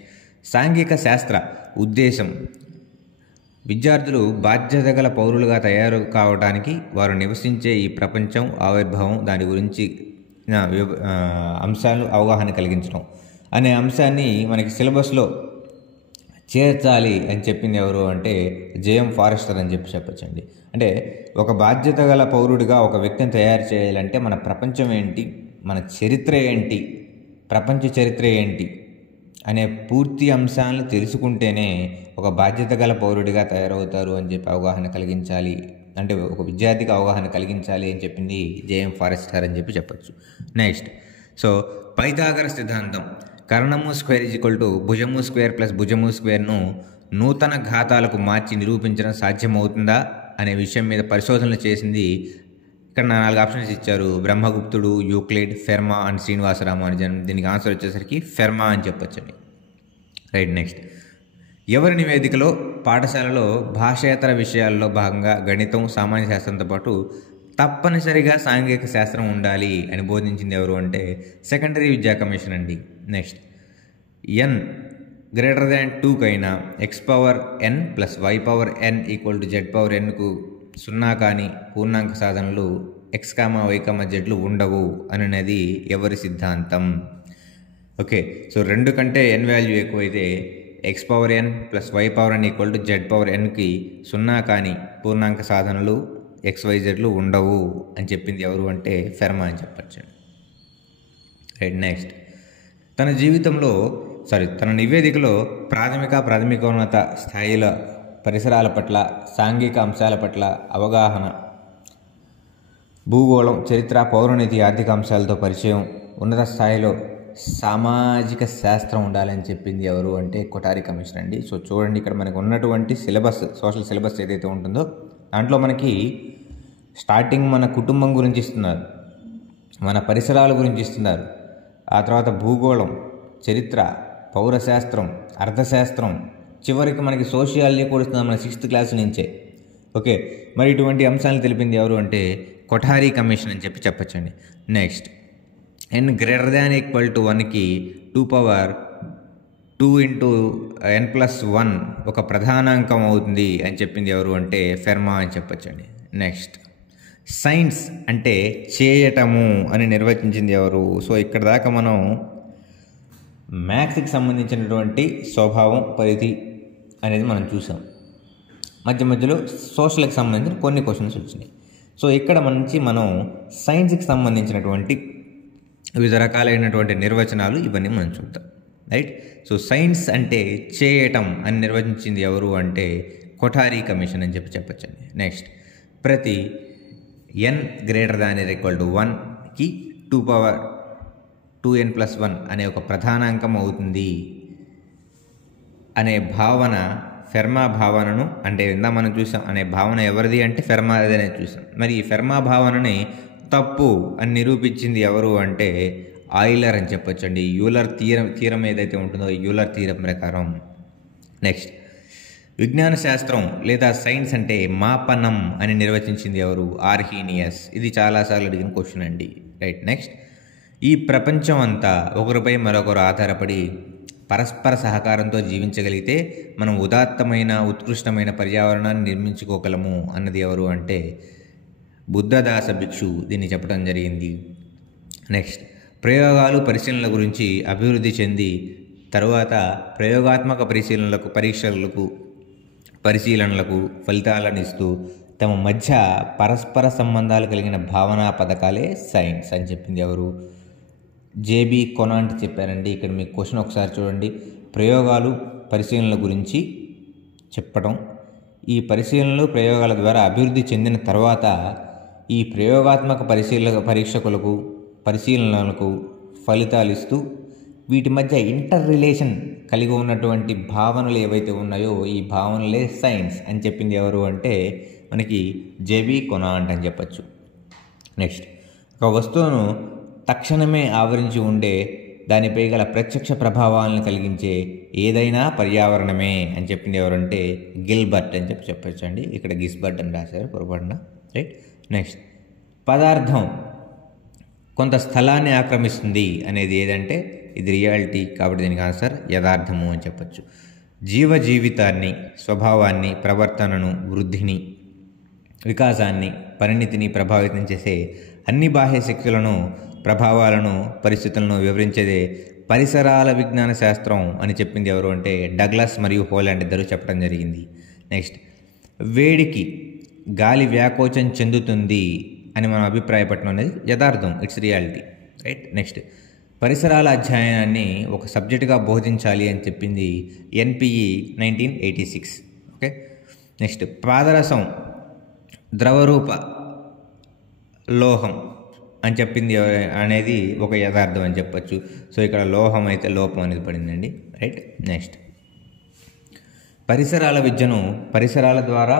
సాంఘిక శాస్త్ర ఉద్దేశం విద్యార్థులు బాధ్యత గల పౌరులుగా తయారు కావడానికి వారు నివసించే ఈ ప్రపంచం ఆవిర్భావం దాని గురించి అంశాలు అవగాహన కలిగించడం అనే అంశాన్ని మనకి సిలబస్లో చేర్చాలి అని చెప్పింది ఎవరు అంటే JM ఫారెస్టర్ అని చెప్పి చెప్పచ్చండి. అంటే ఒక బాధ్యత గల పౌరుడిగా ఒక వ్యక్తిని తయారు చేయాలంటే మన ప్రపంచం ఏంటి, మన చరిత్ర ఏంటి, ప్రపంచ చరిత్ర ఏంటి అనే పూర్తి అంశాలను తెలుసుకుంటేనే ఒక బాధ్యత గల పౌరుడిగా తయారవుతారు అని చెప్పి అవగాహన కలిగించాలి, అంటే ఒక విద్యార్థికి అవగాహన కలిగించాలి అని చెప్పింది జేఎం ఫారెస్టర్ అని చెప్పొచ్చు. నెక్స్ట్, సో పైథాగరస్ సిద్ధాంతం కర్ణము స్క్వేర్ భుజము స్క్వేర్ ప్లస్ భుజము స్క్వేర్ను నూతన ఘాతాలకు మార్చి నిరూపించడం సాధ్యమవుతుందా అనే విషయం మీద పరిశోధనలు చేసింది. ఇక్కడ 4 ఆప్షన్స్ ఇచ్చారు: బ్రహ్మగుప్తుడు, Euclid, Fermat and Srinivasa Ramanujan. దీనికి ఆన్సర్ వచ్చేసరికి ఫెర్మా అని చెప్పొచ్చండి. రైట్. నెక్స్ట్, ఎవరి నివేదికలో పాఠశాలలో భాషేతర విషయాల్లో భాగంగా గణితం, సామాన్య శాస్త్రంతో పాటు తప్పనిసరిగా సాంఘిక శాస్త్రం ఉండాలి అని బోధించింది ఎవరు అంటే సెకండరీ విద్యా కమిషన్ అండి. నెక్స్ట్, n greater than 2 కైనా x⁻n + y⁻n = z⁻nకు 0 కాని పూర్ణాంక సాధనలు x, y, zలు ఉండవు అనేది ఎవరి సిద్ధాంతం? ఓకే, సో 2 కంటే n వాల్యూ ఎక్కువైతే x⁻n + y⁻n = z⁻nకి 0 కాని పూర్ణాంక సాధనలు XYZలు ఉండవు అని చెప్పింది ఎవరు అంటే ఫెర్మా అని చెప్పచ్చు. రైట్. నెక్స్ట్, తన నివేదికలో ప్రాథమికోన్నత స్థాయిల పరిసరాల పట్ల, సాంఘిక అంశాల పట్ల అవగాహన, భూగోళం, చరిత్ర, పౌరనీతి, ఆర్థిక అంశాలతో పరిచయం, ఉన్నత స్థాయిలో సామాజిక శాస్త్రం ఉండాలని చెప్పింది ఎవరు అంటే కొఠారి కమిషన్ అండి. సో చూడండి, ఇక్కడ మనకు ఉన్నటువంటి సిలబస్, సోషల్ సిలబస్ ఏదైతే ఉంటుందో దాంట్లో మనకి స్టార్టింగ్ మన కుటుంబం గురించి ఇస్తున్నారు, మన పరిసరాల గురించి ఇస్తున్నారు, ఆ తర్వాత భూగోళం, చరిత్ర, పౌరశాస్త్రం, అర్థశాస్త్రం, చివరికి మనకి సోషియాలజీ కూడా ఇస్తున్నారు మన 6th క్లాస్ నుంచే. ఓకే, మరి ఇటువంటి అంశాలను తెలిపింది ఎవరు అంటే కొఠారి కమిషన్ అని చెప్పచ్చండి. నెక్స్ట్, n greater than = 1కి 2 × n+1 ఒక ప్రధానాంకం అవుతుంది అని చెప్పింది ఎవరు అంటే ఫెర్మా అని చెప్పచ్చండి. నెక్స్ట్, సైన్స్ అంటే చేయటము అని నిర్వచించింది ఎవరు? సో ఇక్కడ దాకా మనం మ్యాథ్స్కి సంబంధించినటువంటి స్వభావం, పరిధి అనేది మనం చూసాం. మధ్యలో సోషల్కి సంబంధించిన కొన్ని క్వశ్చన్స్ వచ్చినాయి. సో ఇక్కడ మనం సైన్స్కి సంబంధించినటువంటి వివిధ రకాలైనటువంటి నిర్వచనాలు ఇవన్నీ మనం చూద్దాం. రైట్. సో సైన్స్ అంటే చేయటం అని నిర్వచించింది ఎవరు అంటే కొఠారి కమిషన్ అని చెప్పచ్చండి. నెక్స్ట్, ప్రతి n greater than = 1కి 2n+1 అనే ఒక ప్రధానాంకం అవుతుంది అనే భావన, ఫెర్మా భావనను, అంటే ఇందా మనం చూసాం అనే భావన ఎవరిది అంటే ఫెర్మా అనే చూసాం. మరి ఈ ఫెర్మా భావనని తప్పు అని నిరూపించింది ఎవరు అంటే ఆయిలర్ అని చెప్పొచ్చండి. యూలర్ థీరం ఏదైతే ఉంటుందో యూలర్ థీరం ప్రకారం. నెక్స్ట్, విజ్ఞాన శాస్త్రం లేదా సైన్స్ అంటే మాపనం అని నిర్వచించింది ఎవరు? ఆర్హీనియస్. ఇది చాలాసార్లు అడిగిన క్వశ్చన్ అండి. రైట్. నెక్స్ట్, ఈ ప్రపంచం అంతా ఒకరిపై మరొకరు ఆధారపడి పరస్పర సహకారంతో జీవించగలిగితే మనం ఉదాత్తమైన, ఉత్కృష్టమైన పర్యావరణాన్ని నిర్మించుకోగలము అన్నది ఎవరు అంటే బుద్ధదాస భిక్షు దీన్ని చెప్పడం జరిగింది. నెక్స్ట్, ప్రయోగాలు, పరిశీలనల గురించి అభివృద్ధి చెంది తరువాత ప్రయోగాత్మక పరిశీలనలకు ఫలితాలను ఇస్తూ తమ మధ్య పరస్పర సంబంధాలు కలిగిన భావనా పథకాలే సైన్స్ అని చెప్పింది ఎవరు? జేబీ కొనాంట్ చెప్పారండి. ఇక్కడ మీకు క్వశ్చన్ ఒకసారి చూడండి. ప్రయోగాలు, పరిశీలనల గురించి చెప్పడం, ఈ పరిశీలనలు, ప్రయోగాల ద్వారా అభివృద్ధి చెందిన తర్వాత ఈ ప్రయోగాత్మక పరిశీలనలకు ఫలితాలు ఇస్తూ వీటి మధ్య ఇంటర్ రిలేషన్ కలిగి ఉన్నటువంటి భావనలు ఏవైతే ఉన్నాయో ఈ భావనలే సైన్స్ అని చెప్పింది ఎవరు అంటే మనకి జేబీ కొనాంట్ అని చెప్పచ్చు. నెక్స్ట్, ఒక వస్తువును తక్షణమే ఆవరించి ఉండే దానిపై గల ప్రత్యక్ష ప్రభావాలను కలిగించే ఏదైనా పర్యావరణమే అని చెప్పింది ఎవరంటే గిల్బర్ట్ అని చెప్పచ్చండి. ఇక్కడ గిస్బర్ట్ అని రాశారు పొరపాటున. రైట్. నెక్స్ట్, పదార్థం కొంత స్థలాన్ని ఆక్రమిస్తుంది అనేది ఏదంటే ఇది రియాలిటీ, కాబట్టి దీనికి ఆన్సర్ యథార్థము అని చెప్పచ్చు. జీవితాన్ని, స్వభావాన్ని, ప్రవర్తనను, వృద్ధిని, వికాసాన్ని, పరిణితిని ప్రభావితం చేసే అన్ని బాహ్య శక్తులను, ప్రభావాలను, పరిస్థితులను వివరించేదే పరిసరాల విజ్ఞాన శాస్త్రం అని చెప్పింది ఎవరు అంటే డగ్లస్ మరియు హోలాండ్ ఇద్దరు చెప్పడం జరిగింది. నెక్స్ట్, వేడికి గాలి వ్యాకోచం చెందుతుంది అని మనం అభిప్రాయపడటం అనేది యథార్థం, ఇట్స్ రియాలిటీ. రైట్. నెక్స్ట్, పరిసరాల అధ్యయనాన్ని ఒక సబ్జెక్టుగా బోధించాలి అని చెప్పింది ఎన్పిఈ 1986. ఓకే, నెక్స్ట్ పాదరసం ద్రవరూప లోహం అని చెప్పింది అనేది ఒక యథార్థం అని చెప్పచ్చు. సో ఇక్కడ లోహం అయితే లోపం అనేది పడిందండి, రైట్. నెక్స్ట్ పరిసరాల విద్యను పరిసరాల ద్వారా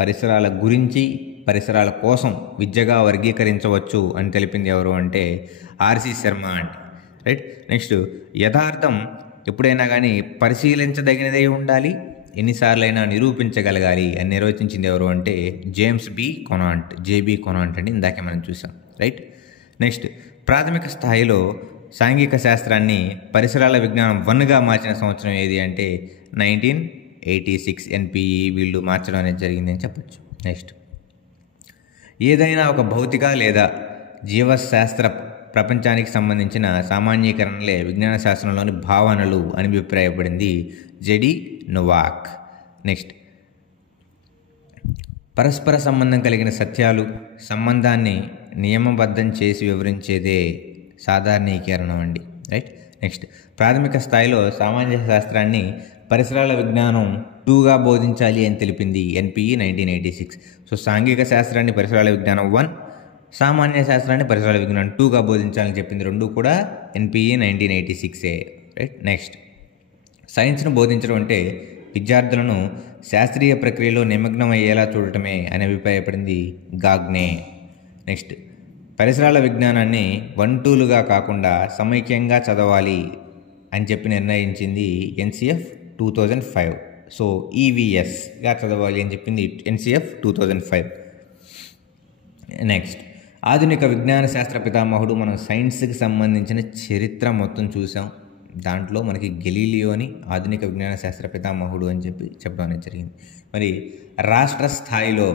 పరిసరాల గురించి పరిసరాల కోసం విద్యగా వర్గీకరించవచ్చు అని తెలిపింది ఎవరు అంటే ఆర్సి శర్మ అండి, రైట్. నెక్స్ట్ యథార్థం ఎప్పుడైనా కానీ పరిశీలించదగినదే ఉండాలి, ఎన్నిసార్లైనా నిరూపించగలగాలి అని నిర్వచించింది ఎవరు అంటే జేబీ కొనాంట్ అండి, ఇందాకే మనం చూసాం, రైట్. నెక్స్ట్ ప్రాథమిక స్థాయిలో సాంఘిక శాస్త్రాన్ని పరిసరాల విజ్ఞానం 1గా మార్చిన సంవత్సరం ఏది అంటే 1986 ఎన్పిఈ వీళ్ళు మార్చడం అనేది జరిగింది అని చెప్పచ్చు. నెక్స్ట్ ఏదైనా ఒక భౌతిక లేదా జీవశాస్త్ర ప్రపంచానికి సంబంధించిన సామాన్యీకరణలే విజ్ఞాన శాస్త్రంలోని భావనలు అని అభిప్రాయపడింది జెడి నోవాక్. నెక్స్ట్ పరస్పర సంబంధం కలిగిన సత్యాలు సంబంధాన్ని నియమబద్ధం చేసి వివరించేదే సాధారణీకరణం అండి, రైట్. నెక్స్ట్ ప్రాథమిక స్థాయిలో సామాజిక శాస్త్రాన్ని పరిసరాల విజ్ఞానం 2గా బోధించాలి అని తెలిపింది ఎన్పిఈ 1986. సో సాంఘిక శాస్త్రాన్ని పరిసరాల విజ్ఞానం 1, సామాన్య శాస్త్రాన్ని పరిసరాల విజ్ఞానం 2గా బోధించాలని చెప్పింది రెండు కూడా ఎన్పిఈ 1986, రైట్. నెక్స్ట్ సైన్స్ను బోధించడం అంటే విద్యార్థులను శాస్త్రీయ ప్రక్రియలో నిమగ్నం అయ్యేలా చూడటమే అని అభిప్రాయపడింది గాగ్నే. నెక్స్ట్ పరిసరాల విజ్ఞానాన్ని 1-2లుగా కాకుండా సమైక్యంగా చదవాలి అని చెప్పి నిర్ణయించింది ఎన్సిఎఫ్ 2005. సో ఈవీఎస్గా చదవాలి అని చెప్పింది ఎన్సిఎఫ్ 2005. నెక్స్ట్ ఆధునిక విజ్ఞాన శాస్త్ర పితామహుడు, మనం సైన్స్కి సంబంధించిన చరిత్ర మొత్తం చూసాం. దాంట్లో మనకి గెలీలియోని ఆధునిక విజ్ఞాన శాస్త్ర పితామహుడు అని చెప్పి చెప్పడం అనేది జరిగింది. మరి రాష్ట్ర స్థాయిలో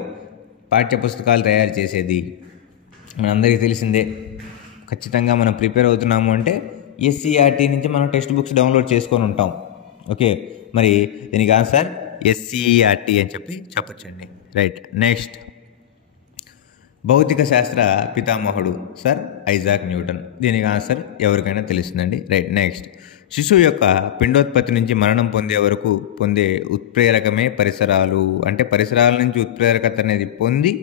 పాఠ్యపుస్తకాలు తయారు చేసేది మనందరికీ తెలిసిందే. ఖచ్చితంగా మనం ప్రిపేర్ అవుతున్నాము అంటే ఎస్సీఆర్టీ నుంచి మనం టెక్స్ట్ బుక్స్ డౌన్లోడ్ చేసుకొని ఉంటాం. ఓకే, మరి దీనికి ఆన్సర్ ఎస్సీఆర్టీ అని చెప్పి చెప్పొచ్చండి, రైట్. నెక్స్ట్ భౌతిక శాస్త్ర పితామహుడు సర్ ఐజాక్ న్యూటన్. దీనికి ఆన్సర్ ఎవరికైనా తెలుస్తుందండి, రైట్. నెక్స్ట్ శిశువు యొక్క పిండోత్పత్తి నుంచి మరణం పొందే వరకు పొందే ఉత్ప్రేరకమే పరిసరాలు. అంటే పరిసరాల నుంచి ఉత్ప్రేరకత అనేది పొంది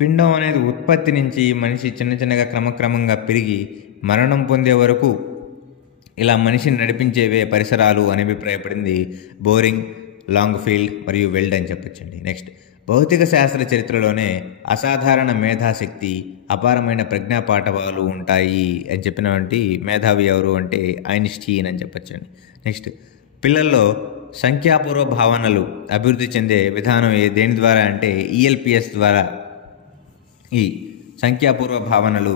పిండం అనేది ఉత్పత్తి నుంచి మనిషి చిన్నగా క్రమక్రమంగా పెరిగి మరణం పొందే వరకు ఇలా మనిషిని నడిపించేవే పరిసరాలు అని అభిప్రాయపడింది బోరింగ్, లాంగ్ఫీల్డ్ మరియు వెల్డ్ అని చెప్పొచ్చండి. నెక్స్ట్ భౌతిక శాస్త్ర చరిత్రలోనే అసాధారణ మేధాశక్తి, అపారమైన ప్రజ్ఞాపాఠవాలు ఉంటాయి అని చెప్పినటువంటి మేధావి ఎవరు అంటే ఐన్స్టీన్ అని చెప్పొచ్చండి. నెక్స్ట్ పిల్లల్లో సంఖ్యాపూర్వ భావనలు అభివృద్ధి చెందే విధానం దేని ద్వారా అంటే ఈఎల్పిఎస్ ద్వారా ఈ సంఖ్యాపూర్వ భావనలు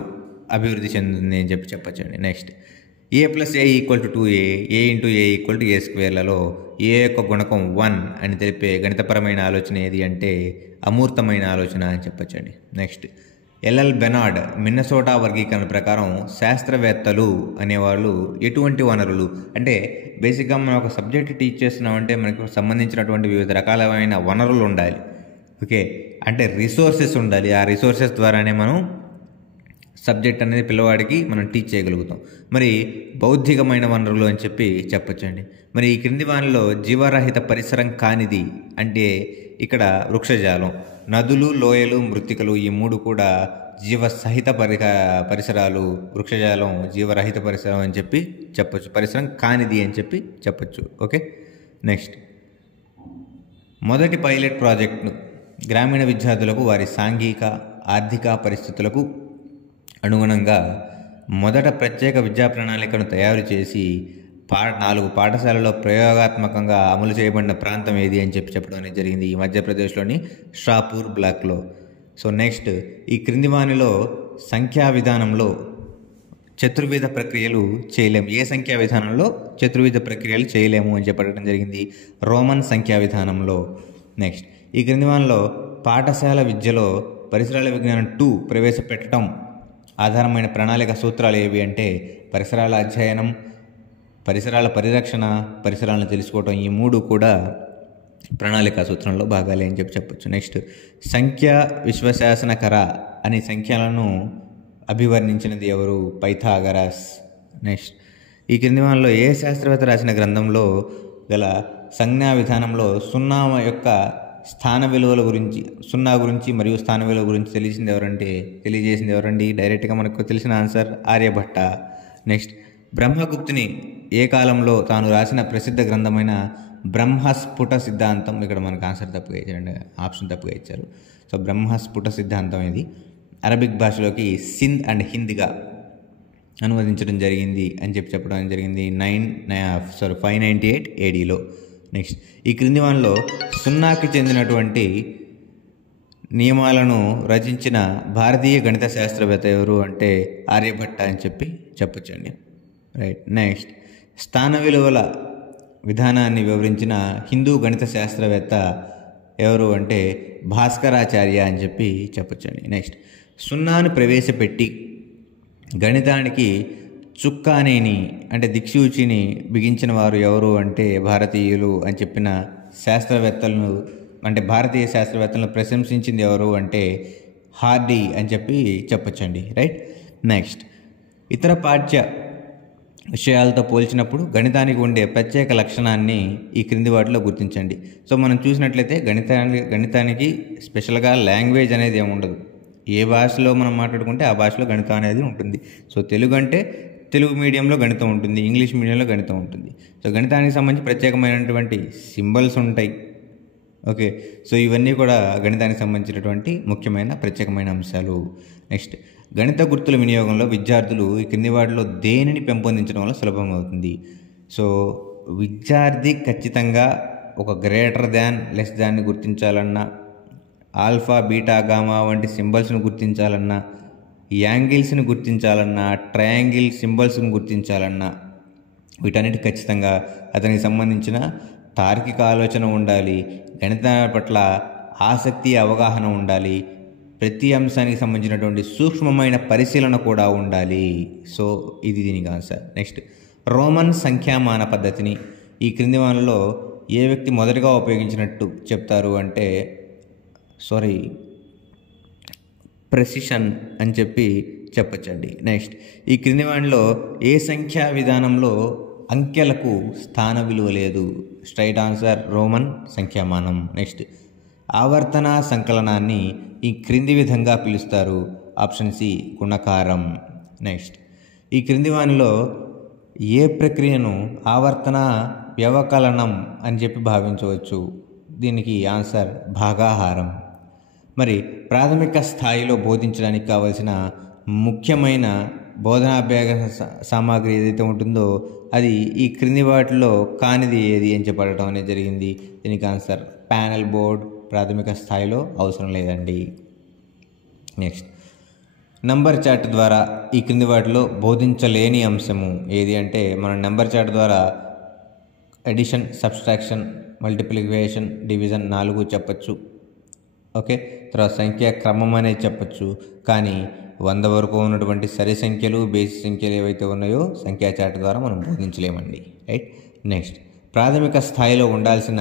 అభివృద్ధి చెందుతుంది అని చెప్పి చెప్పచ్చండి. నెక్స్ట్ a+a = 2a, a×a=a²లలో ఏ యొక్క గుణకం 1 అని తెలిపే గణితపరమైన ఆలోచన ఏది అంటే అమూర్తమైన ఆలోచన అని చెప్పచ్చండి. నెక్స్ట్ ఎల్ఎల్ బెనార్డ్ మిన్నసోటా వర్గీకరణ ప్రకారం శాస్త్రవేత్తలు అనేవాళ్ళు ఎటువంటి వనరులు అంటే బేసిక్గా మనం ఒక సబ్జెక్ట్ టీచ్ చేస్తున్నామంటే మనకు సంబంధించినటువంటి వివిధ రకాలైన వనరులు ఉండాలి. ఓకే, అంటే రిసోర్సెస్ ఉండాలి. ఆ రిసోర్సెస్ ద్వారానే మనం సబ్జెక్ట్ అనేది పిల్లవాడికి మనం టీచ్ చేయగలుగుతాం. మరి బౌద్ధికమైన వనరులు అని చెప్పి చెప్పొచ్చండి. మరి ఈ క్రింది వానిలో జీవరహిత పరిసరం కానిది అంటే ఇక్కడ వృక్షజాలం, నదులు, లోయలు, మృత్తికలు ఈ 3 కూడా జీవసహిత పరిసరాలు. వృక్షజాలం జీవరహిత పరిసరం అని చెప్పి చెప్పొచ్చు, పరిసరం కానిది అని చెప్పి చెప్పొచ్చు. ఓకే, నెక్స్ట్ మొదటి పైలట్ ప్రాజెక్టును గ్రామీణ విద్యార్థులకు వారి సాంఘిక ఆర్థిక పరిస్థితులకు అనుగుణంగా మొదట ప్రత్యేక విద్యా ప్రణాళికను తయారు చేసి 4 పాఠశాలలో ప్రయోగాత్మకంగా అమలు చేయబడిన ప్రాంతం ఏది అని చెప్పి చెప్పడం అనేది జరిగింది ఈ మధ్యప్రదేశ్లోని షాపూర్ బ్లాక్లో. సో నెక్స్ట్ ఈ క్రింది వానిలో సంఖ్యా విధానంలో చతుర్విధ ప్రక్రియలు చేయలేము. ఏ సంఖ్యా విధానంలో చతుర్విధ ప్రక్రియలు చేయలేము అని చెప్పడం జరిగింది రోమన్ సంఖ్యా విధానంలో. నెక్స్ట్ ఈ క్రింది వానిలో పాఠశాల విద్యలో పరిసరాల విజ్ఞానం 2 ప్రవేశపెట్టడం ఆధారమైన ప్రణాళిక సూత్రాలు ఏవి అంటే పరిసరాల అధ్యయనం, పరిసరాల పరిరక్షణ, పరిసరాలను తెలుసుకోవటం ఈ 3 కూడా ప్రణాళిక సూత్రంలో భాగాలే అని చెప్పి చెప్పొచ్చు. నెక్స్ట్ సంఖ్య విశ్వశాసనకర అనే సంఖ్యలను అభివర్ణించినది ఎవరు? పైథాగరస్. నెక్స్ట్, ఈ క్రింది వానిలో ఏ శాస్త్రవేత్త రాసిన గ్రంథంలో గల సంజ్ఞా విధానంలో సున్నా యొక్క స్థాన విలువల గురించి, సున్నా గురించి మరియు స్థాన విలువ గురించి తెలియజేసింది ఎవరండి? డైరెక్ట్గా మనకు తెలిసిన ఆన్సర్ ఆర్యభట్ట. నెక్స్ట్, బ్రహ్మగుప్తుని ఏ కాలంలో తాను రాసిన ప్రసిద్ధ గ్రంథమైన బ్రహ్మస్ఫుట సిద్ధాంతం, ఇక్కడ మనకు ఆన్సర్ తప్పుగా ఇచ్చారండి, ఆప్షన్ తప్పుగా ఇచ్చారు. సో బ్రహ్మస్ఫుట సిద్ధాంతం ఇది అరబిక్ భాషలోకి సింధ్ అండ్ హింద్గా అనువదించడం జరిగింది అని చెప్పడం జరిగింది 598 ADలో. నెక్స్ట్, ఈ క్రింది వానిలో సున్నాకి చెందినటువంటి నియమాలను రచించిన భారతీయ గణిత శాస్త్రవేత్త ఎవరు అంటే ఆర్యభట్ట అని చెప్పొచ్చండి. రైట్. నెక్స్ట్, స్థాన విలువల విధానాన్ని వివరించిన హిందూ గణిత శాస్త్రవేత్త ఎవరు అంటే భాస్కరాచార్య అని చెప్పొచ్చండి. నెక్స్ట్, సున్నాను ప్రవేశపెట్టి గణితానికి చుక్కానేని అంటే దిక్సూచిని బిగించిన వారు ఎవరు అంటే భారతీయులు అని చెప్పిన శాస్త్రవేత్తలను, అంటే భారతీయ శాస్త్రవేత్తలను ప్రశంసించింది ఎవరు అంటే హార్డీ అని చెప్పొచ్చండి. రైట్. నెక్స్ట్, ఇతర పాఠ్య విషయాలతో పోల్చినప్పుడు గణితానికి ఉండే ప్రత్యేక లక్షణాన్ని ఈ క్రింది వాటిలో గుర్తించండి. సో మనం చూసినట్లయితే గణితానికి స్పెషల్గా లాంగ్వేజ్ అనేది ఏమి ఉండదు. ఏ భాషలో మనం మాట్లాడుకుంటే ఆ భాషలో గణితం అనేది ఉంటుంది. సో తెలుగు అంటే తెలుగు మీడియంలో గణితం ఉంటుంది, ఇంగ్లీష్ మీడియంలో గణితం ఉంటుంది. సో గణితానికి సంబంధించి ప్రత్యేకమైనటువంటి సింబల్స్ ఉంటాయి. ఓకే, సో ఇవన్నీ కూడా గణితానికి సంబంధించినటువంటి ముఖ్యమైన ప్రత్యేకమైన అంశాలు. నెక్స్ట్, గణిత గుర్తుల వినియోగంలో విద్యార్థులు ఈ కింది వాటిలో దేనిని పెంపొందించడం వల్ల సులభం అవుతుంది? సో విద్యార్థి ఖచ్చితంగా ఒక గ్రేటర్ దాన్, లెస్ దాన్ని గుర్తించాలన్నా, ఆల్ఫా బీటా గామా వంటి సింబల్స్ను గుర్తించాలన్నా, యాంగిల్స్ని గుర్తించాలన్నా, ట్రయాంగిల్ సింబల్స్ని గుర్తించాలన్నా, వీటన్నిటి ఖచ్చితంగా అతనికి సంబంధించిన తార్కిక ఆలోచన ఉండాలి, గణితాల పట్ల ఆసక్తి అవగాహన ఉండాలి, ప్రతి అంశానికి సంబంధించినటువంటి సూక్ష్మమైన పరిశీలన కూడా ఉండాలి. సో ఇది దీనికి ఆన్సర్. నెక్స్ట్, రోమన్ సంఖ్యామాన పద్ధతిని ఈ క్రింది వానిలో ఏ వ్యక్తి మొదటగా ఉపయోగించినట్టు చెప్తారు అంటే ప్రెసిషన్ అని చెప్పచ్చండి. నెక్స్ట్, ఈ క్రింది వానిలో ఏ సంఖ్యా విధానంలో అంకెలకు స్థాన విలువ లేదు? స్ట్రైట్ ఆన్సర్ రోమన్ సంఖ్యామానం. నెక్స్ట్, ఆవర్తన సంకలనాన్ని ఈ క్రింది విధంగా పిలుస్తారు? ఆప్షన్ సి గుణకారం. నెక్స్ట్, ఈ క్రింది వానిలో ఏ ప్రక్రియను ఆవర్తన వ్యవకలనం అని భావించవచ్చు? దీనికి ఆన్సర్ భాగాహారం. మరి ప్రాథమిక స్థాయిలో బోధించడానికి కావలసిన ముఖ్యమైన బోధనాభ్యాస సామాగ్రి ఏదైతే ఉంటుందో అది ఈ క్రింది వాటిలో కానిది ఏది అని చెప్పడం అనేది జరిగింది. దీనికి ఆన్సర్ ప్యానెల్ బోర్డ్ ప్రాథమిక స్థాయిలో అవసరం లేదండి. నెక్స్ట్, నంబర్ చార్ట్ ద్వారా ఈ క్రింది వాటిలో బోధించలేని అంశము ఏది అంటే మనం నెంబర్ చార్ట్ ద్వారా అడిషన్, సబ్స్ట్రాక్షన్, మల్టిప్లికేషన్, డివిజన్ 4 చెప్పచ్చు. ఓకే, తర్వాత సంఖ్య క్రమం అనేది చెప్పచ్చు. కానీ 100 వరకు ఉన్నటువంటి సరి సంఖ్యలు, బేసి సంఖ్యలు ఏవైతే ఉన్నాయో సంఖ్యా చార్ట్ ద్వారా మనం బోధించలేమండి. రైట్. నెక్స్ట్, ప్రాథమిక స్థాయిలో ఉండాల్సిన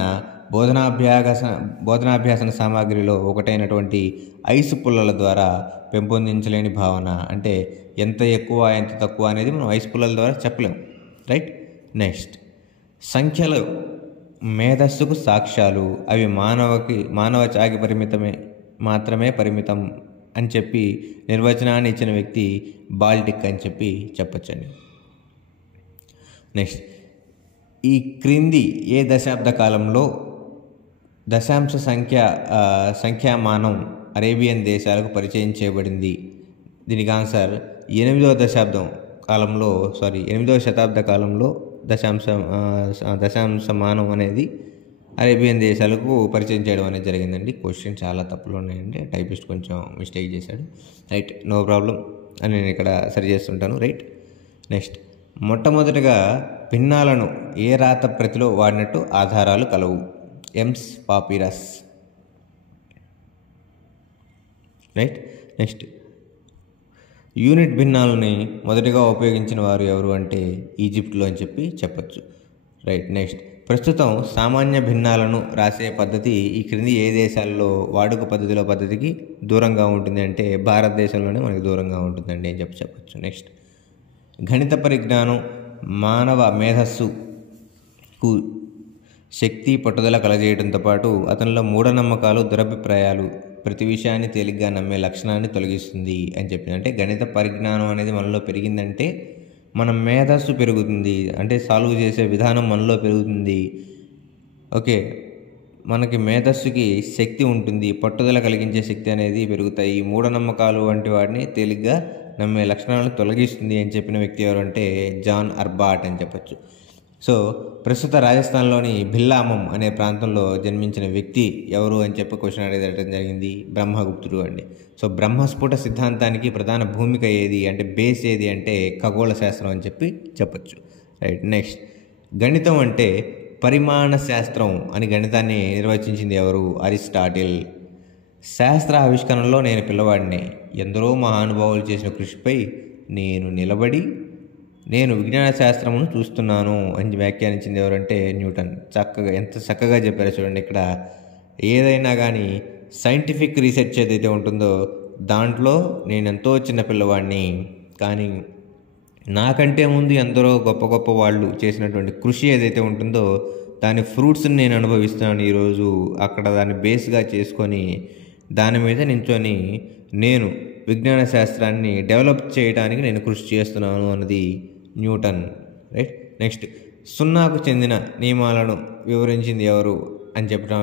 బోధనాభ్యాసన సామాగ్రిలో ఒకటైనటువంటి ఐసు పుల్లల ద్వారా పెంపొందించలేని భావన, అంటే ఎంత ఎక్కువ ఎంత తక్కువ అనేది మనం ఐసు పుల్లల ద్వారా చెప్పలేము. రైట్. నెక్స్ట్, సంఖ్యలు మేధస్సుకు సాక్ష్యాలు, అవి మానవ చాకి మాత్రమే పరిమితం అని నిర్వచనాన్ని ఇచ్చిన వ్యక్తి బాల్టిక్ అని చెప్పచ్చండి. నెక్స్ట్, ఈ క్రింది ఏ దశాబ్ద కాలంలో దశాంశ సంఖ్యామానం అరేబియన్ దేశాలకు పరిచయం చేయబడింది? దీనికి ఆన్సర్ 8వ శతాబ్ద కాలంలో దశాంశమానం అనేది అరేబియన్ దేశాలకు పరిచయం చేయడం అనేది జరిగిందండి. క్వశ్చన్ చాలా తప్పులు ఉన్నాయండి, టైపిస్ట్ కొంచెం మిస్టేక్ చేశాడు. రైట్, నో ప్రాబ్లం అని నేను ఇక్కడ సరి చేస్తుంటాను. రైట్. నెక్స్ట్, మొట్టమొదటిగా భిన్నాలను ఏ రాత ప్రతిలో వాడినట్టు ఆధారాలు కలవు? ఎమ్స్ పాపిరస్. రైట్. నెక్స్ట్, యూనిట్ భిన్నాలని మొదటిగా ఉపయోగించిన వారు ఎవరు అంటే ఈజిప్ట్లో అని చెప్పచ్చు. రైట్. నెక్స్ట్, ప్రస్తుతం సామాన్య భిన్నాలను రాసే పద్ధతి ఈ క్రింది ఏ దేశాల్లో వాడుక పద్ధతికి దూరంగా ఉంటుంది అంటే భారతదేశంలోనే మనకి దూరంగా ఉంటుందండి అని చెప్పచ్చు. నెక్స్ట్, గణిత పరిజ్ఞానం మానవ మేధస్సుకు శక్తి పట్టుదల కలగజేయడంతో పాటు అతనిలో మూఢనమ్మకాలు దురభిప్రాయాలు ప్రతి విషయాన్ని తేలిగ్గా నమ్మే లక్షణాన్ని తొలగిస్తుంది అని చెప్పింది. అంటే గణిత పరిజ్ఞానం అనేది మనలో పెరిగిందంటే మన మేధస్సు పెరుగుతుంది, అంటే సాల్వ్ చేసే విధానం మనలో పెరుగుతుంది. ఓకే, మనకి మేధస్సుకి శక్తి ఉంటుంది, పట్టుదల కలిగించే శక్తి అనేది పెరుగుతాయి. మూఢనమ్మకాలు వంటి వాటిని తేలిగ్గా నమ్మే లక్షణాలను తొలగిస్తుంది అని చెప్పిన వ్యక్తి ఎవరంటే జాన్ అర్బాట్ అని చెప్పచ్చు. సో ప్రస్తుత రాజస్థాన్లోని భిల్లామం అనే ప్రాంతంలో జన్మించిన వ్యక్తి ఎవరు అని చెప్పి క్వశ్చన్ అడగడం జరిగింది. బ్రహ్మగుప్తుడు అండి. సో బ్రహ్మస్ఫుట సిద్ధాంతానికి ప్రధాన భూమిక ఏది అంటే బేస్ ఏది అంటే ఖగోళ శాస్త్రం అని చెప్పచ్చు. రైట్. నెక్స్ట్, గణితం అంటే పరిమాణ శాస్త్రం అని గణితాన్ని నిర్వచించింది ఎవరు? అరిస్టాటిల్. శాస్త్ర ఆవిష్కరణలో నేను పిల్లవాడిని, ఎందరో మహానుభావులు చేసిన కృషిపై నేను విజ్ఞాన శాస్త్రమును చూస్తున్నాను అని వ్యాఖ్యానించింది ఎవరంటే న్యూటన్. ఎంత చక్కగా చెప్పారో చూడండి. ఇక్కడ ఏదైనా కానీ సైంటిఫిక్ రీసెర్చ్ ఏదైతే ఉంటుందో దాంట్లో నేను ఎంతో చిన్న పిల్లవాడిని, కానీ నాకంటే ముందు ఎందరో గొప్ప గొప్ప వాళ్ళు చేసినటువంటి కృషి ఏదైతే ఉంటుందో దాని ఫ్రూట్స్ని నేను అనుభవిస్తున్నాను ఈరోజు. అక్కడ దాన్ని బేస్గా చేసుకొని దాని మీద నించొని నేను విజ్ఞాన శాస్త్రాన్ని డెవలప్ చేయడానికి నేను కృషి చేస్తున్నాను అన్నది న్యూటన్. రైట్. నెక్స్ట్, సున్నాకు చెందిన నియమాలను వివరించింది ఎవరు అని చెప్పడం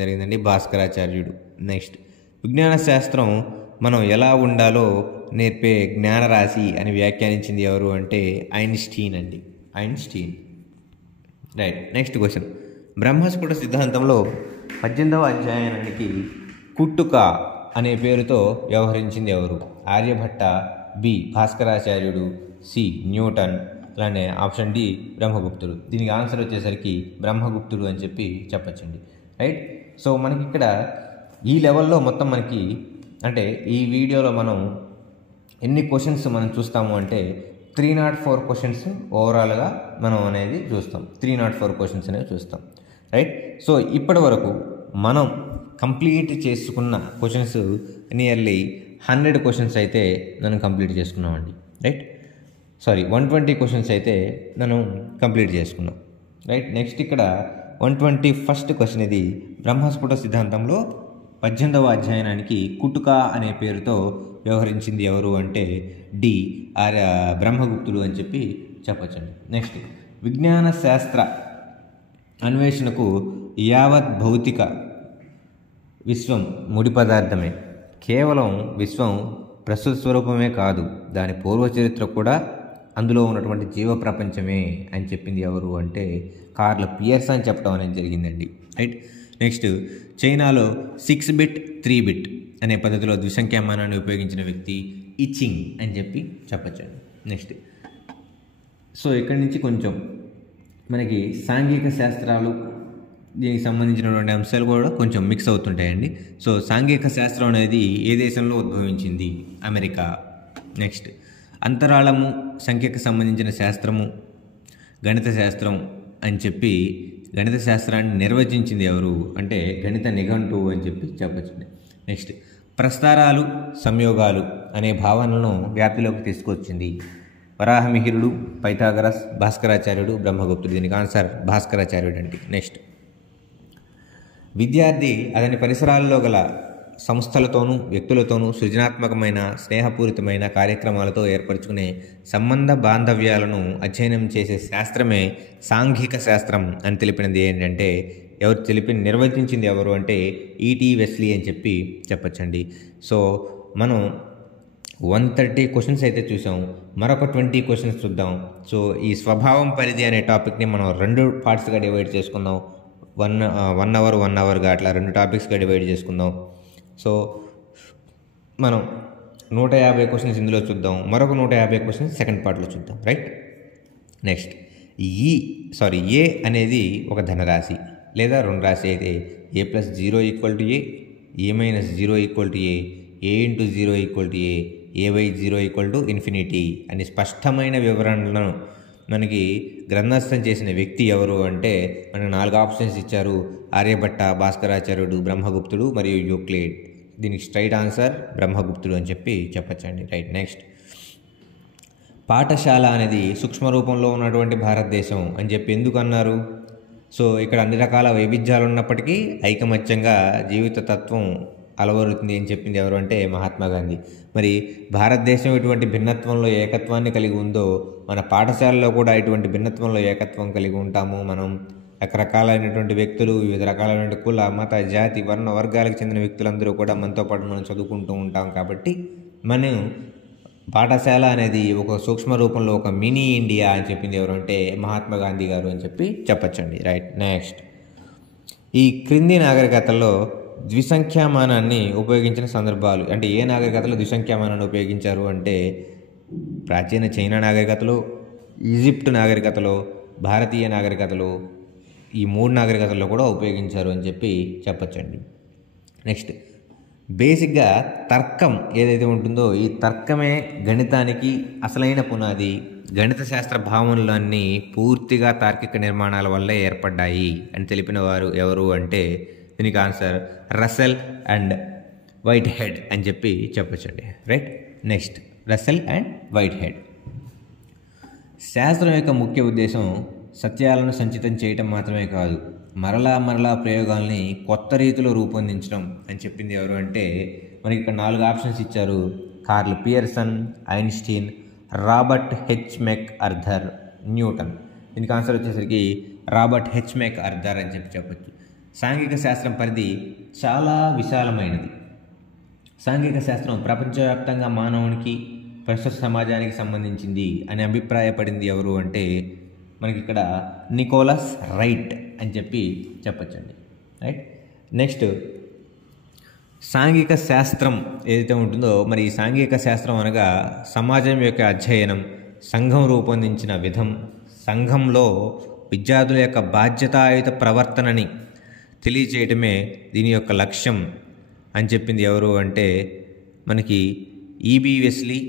జరిగిందండి, భాస్కరాచార్యుడు. నెక్స్ట్, విజ్ఞాన శాస్త్రం మనం ఎలా ఉండాలో నేర్పే జ్ఞానరాశి అని వ్యాఖ్యానించింది ఎవరు అంటే ఐన్స్టీన్ అండి, Einstein. Right. Next question, Brahmasphuta సిద్ధాంతంలో 18వ అధ్యాయానికి కుట్టుక అనే పేరుతో వ్యవహరించింది ఎవరు? ఆర్యభట్ట, బి భాస్కరాచార్యుడు, సి న్యూటన్, అలానే ఆప్షన్ డి బ్రహ్మగుప్తుడు. దీనికి ఆన్సర్ వచ్చేసరికి బ్రహ్మగుప్తుడు అని చెప్పచ్చండి. రైట్. సో మనకి ఇక్కడ ఈ లెవెల్లో మొత్తం మనకి అంటే ఈ వీడియోలో మనం ఎన్ని క్వశ్చన్స్ మనం చూస్తాము అంటే 304 క్వశ్చన్స్ ఓవరాల్గా మనం అనేది చూస్తాం. 304 క్వశ్చన్స్ అనేవి చూస్తాం. రైట్. సో ఇప్పటి వరకు మనం కంప్లీట్ చేసుకున్న క్వశ్చన్స్ నియర్లీ 100 క్వశ్చన్స్ అయితే మనం కంప్లీట్ చేసుకున్నామండి. రైట్. 120 క్వశ్చన్స్ అయితే మనం కంప్లీట్ చేసుకున్నాం. రైట్. నెక్స్ట్ ఇక్కడ 121st క్వశ్చన్, ఇది బ్రహ్మస్ఫుట సిద్ధాంతంలో 18వ అధ్యాయానికి కుటుక అనే పేరుతో వ్యవహరించింది ఎవరు అంటే డి బ్రహ్మగుప్తుడు అని చెప్పచ్చండి. నెక్స్ట్, విజ్ఞాన శాస్త్ర అన్వేషణకు యావత్ భౌతిక విశ్వం ముడి పదార్థమే, కేవలం విశ్వం ప్రస్తుత స్వరూపమే కాదు, దాని పూర్వ చరిత్ర కూడా అందులో ఉన్నటువంటి జీవ ప్రపంచమే అని చెప్పింది ఎవరు అంటే కార్ల్ పియర్సన్ చెప్పడం అనేది జరిగిందండి. రైట్. నెక్స్ట్, చైనాలో 6 బిట్ 3 బిట్ అనే పద్ధతిలో ద్విసంఖ్యామానాన్ని ఉపయోగించిన వ్యక్తి ఇచింగ్ అని చెప్పచ్చండి. నెక్స్ట్, సో ఇక్కడి నుంచి కొంచెం మనకి సాంఘిక శాస్త్రాలు దీనికి సంబంధించినటువంటి అంశాలు కూడా కొంచెం మిక్స్ అవుతుంటాయండి. సో సాంఘిక శాస్త్రం అనేది ఏ దేశంలో ఉద్భవించింది? అమెరికా. నెక్స్ట్, అంతరాళము సంఖ్యకు సంబంధించిన శాస్త్రము గణిత శాస్త్రం అని గణిత శాస్త్రాన్ని నిర్వచించింది ఎవరు అంటే గణిత నిఘంటువు అని చెప్పచ్చండి. నెక్స్ట్, ప్రస్తారాలు సంయోగాలు అనే భావనలను వ్యాప్తిలోకి తీసుకొచ్చింది వరాహమిహిరుడు, పైథాగరస్, భాస్కరాచార్యుడు, బ్రహ్మగుప్తుడు. దీనికి ఆన్సర్ భాస్కరాచార్యుడు అండి. నెక్స్ట్, విద్యార్థి అతని పరిసరాల్లో గల సంస్థలతోనూ వ్యక్తులతోనూ సృజనాత్మకమైన స్నేహపూరితమైన కార్యక్రమాలతో ఏర్పరచుకునే సంబంధ బాంధవ్యాలను అధ్యయనం చేసే శాస్త్రమే సాంఘిక శాస్త్రం అని తెలిపినది ఏంటంటే నిర్వచించింది ఎవరు అంటే ఈటీ వెస్లీ అని చెప్పచ్చండి. సో మనం 130 క్వశ్చన్స్ అయితే చూసాం, మరొక 20 క్వశ్చన్స్ చూద్దాం. సో ఈ స్వభావం పరిధి అనే టాపిక్ని మనం 2 పార్ట్స్గా డివైడ్ చేసుకుందాం. 1 అవర్గా అట్లా 2 టాపిక్స్గా డివైడ్ చేసుకుందాం. సో మనం 150 క్వశ్చన్స్ ఇందులో చూద్దాం, మరొక 150 క్వశ్చన్స్ సెకండ్ పార్ట్లో చూద్దాం. రైట్. నెక్స్ట్, ఏ అనేది ఒక ధనరాశి లేదా రెండు రాశి అయితే a+0 = a, a-0 = a, a × 0 = a, a/0 =∞ అని స్పష్టమైన వివరణలను మనకి గ్రంథస్థం చేసిన వ్యక్తి ఎవరు అంటే మనకు 4 ఆప్షన్స్ ఇచ్చారు. ఆర్యభట్ట, భాస్కరాచార్యుడు, బ్రహ్మగుప్తుడు మరియు యూక్లిడ్. దీనికి స్ట్రైట్ ఆన్సర్ బ్రహ్మగుప్తుడు అని చెప్పచ్చండి. రైట్. నెక్స్ట్, పాఠశాల అనేది సూక్ష్మ రూపంలో ఉన్నటువంటి భారతదేశం అని చెప్పి ఎందుకు అన్నారు? సో ఇక్కడ అన్ని రకాల వైవిధ్యాలు ఉన్నప్పటికీ ఐకమత్యంగా జీవిత తత్వం అలవరుతుంది అని చెప్పింది ఎవరు అంటే మహాత్మా గాంధీ. మరి భారతదేశం ఇటువంటి భిన్నత్వంలో ఏకత్వాన్ని కలిగి ఉందో మన పాఠశాలలో కూడా ఇటువంటి భిన్నత్వంలో ఏకత్వం కలిగి ఉంటాము. మనం రకరకాలైనటువంటి వ్యక్తులు, వివిధ రకాలైనటువంటి కుల, మత, జాతి, వర్ణ, వర్గాలకు చెందిన వ్యక్తులందరూ కూడా మనతో పాటు మనం చదువుకుంటూ ఉంటాం. కాబట్టి మనం పాఠశాల అనేది ఒక సూక్ష్మ రూపంలో ఒక మినీ ఇండియా అని చెప్పింది ఎవరు అంటే మహాత్మా గాంధీ గారు అని చెప్పచ్చండి. రైట్. నెక్స్ట్, ఈ క్రింది నాగరికతల్లో ద్విసంఖ్యామానాన్ని ఉపయోగించిన సందర్భాలు అంటే ఏ నాగరికతలో ద్విసంఖ్యామానాన్ని ఉపయోగించారు అంటే ప్రాచీన చైనా నాగరికతలో, ఈజిప్ట్ నాగరికతలో, భారతీయ నాగరికతలో, ఈ 3 నాగరికతల్లో కూడా ఉపయోగించారు అని చెప్పచ్చండి. నెక్స్ట్, బేసిక్గా తర్కం ఏదైతే ఉంటుందో ఈ తర్కమే గణితానికి అసలైన పునాది. గణిత శాస్త్ర భావనలన్నీ పూర్తిగా తార్కిక నిర్మాణాల వల్లే ఏర్పడ్డాయి అని తెలిపిన వారు ఎవరు అంటే దీనికి answer Russell and Whitehead అని చెప్పచ్చండి. Right. Next, Russell and Whitehead. శాస్త్రం యొక్క ముఖ్య ఉద్దేశం సత్యాలను సంచితం చేయటం మాత్రమే కాదు, మరలా ప్రయోగాల్ని కొత్త రీతిలో రూపొందించడం అని చెప్పింది ఎవరు అంటే మనకి ఇక్కడ 4 ఆప్షన్స్ ఇచ్చారు. Karl Pearson, Einstein, Robert H MacArthur, Newton. దీనికి ఆన్సర్ వచ్చేసరికి రాబర్ట్ హెచ్ మెక్ అర్థర్ అని చెప్పచ్చు. సాంఘిక శాస్త్రం పరిధి చాలా విశాలమైనది. సాంఘిక శాస్త్రం ప్రపంచవ్యాప్తంగా మానవునికి, ప్రస్తుత సమాజానికి సంబంధించింది అని అభిప్రాయపడింది ఎవరు అంటే మనకి ఇక్కడ నికోలస్ రైట్ అని చెప్పచ్చండి. రైట్. నెక్స్ట్, సాంఘిక శాస్త్రం ఏదైతే ఉంటుందో మరి ఈ సాంఘిక శాస్త్రం అనగా సమాజం యొక్క అధ్యయనం, సంఘం రూపొందించిన విధం, సంఘంలో విద్యార్థుల యొక్క బాధ్యతాయుత ప్రవర్తనని తెలియచేయటమే దీని యొక్క లక్ష్యం అని చెప్పింది ఎవరు అంటే మనకి E B Wesley,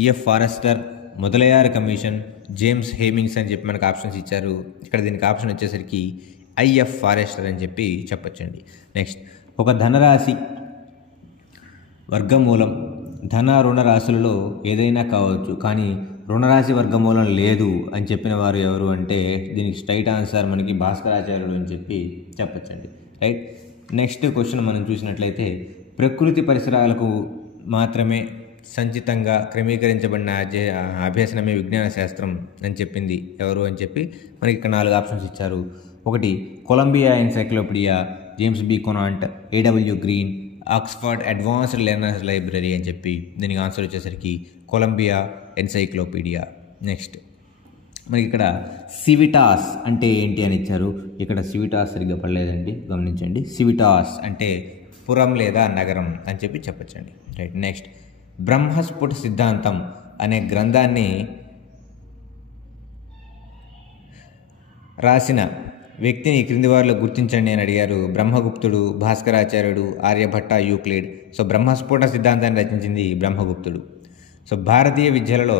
E F Forrester, Mudaliar commission, James Hemmings అని చెప్పి మనకు ఆప్షన్స్ ఇచ్చారు. ఇక్కడ దీనికి ఆప్షన్ వచ్చేసరికి ఐఎఫ్ ఫారెస్టర్ అని చెప్పచ్చండి. నెక్స్ట్, ఒక ధనరాశి వర్గమూలం ధన రుణ రాశులలో ఏదైనా కావచ్చు, కానీ రుణరాశి వర్గమూలం లేదు అని చెప్పిన వారు ఎవరు అంటే దీనికి స్ట్రైట్ ఆన్సర్ మనకి భాస్కరాచార్యుడు అని చెప్పచ్చండి. రైట్. నెక్స్ట్ క్వశ్చన్ మనం చూసినట్లయితే ప్రకృతి పరిసరాలకు మాత్రమే సంచితంగా క్రమీకరించబడిన అభ్యసనమే విజ్ఞాన శాస్త్రం అని చెప్పింది ఎవరు అని చెప్పి మనకి ఇక్కడ 4 ఆప్షన్స్ ఇచ్చారు. ఒకటి Columbia encyclopedia, James B Conant, AW Green, Oxford advanced learners library అని చెప్పి దీనికి ఆన్సర్ వచ్చేసరికి కొలంబియా ఎన్సైక్లోపీడియా. నెక్స్ట్, మనకి ఇక్కడ సివిటాస్ అంటే ఏంటి అని ఇచ్చారు. ఇక్కడ సివిటాస్ సరిగ్గా పడలేదండి, గమనించండి. సివిటాస్ అంటే పురం లేదా నగరం అని చెప్పచ్చండి. రైట్. నెక్స్ట్, బ్రహ్మస్ఫుట సిద్ధాంతం అనే గ్రంథాన్ని రాసిన వ్యక్తిని క్రింది వారిలో గుర్తించండి అని అడిగారు. బ్రహ్మగుప్తుడు, భాస్కరాచార్యుడు, ఆర్యభట్ట, యూక్లిడ్. సో బ్రహ్మస్ఫుట సిద్ధాంతాన్ని రచించింది బ్రహ్మగుప్తుడు. సో భారతీయ విద్యలలో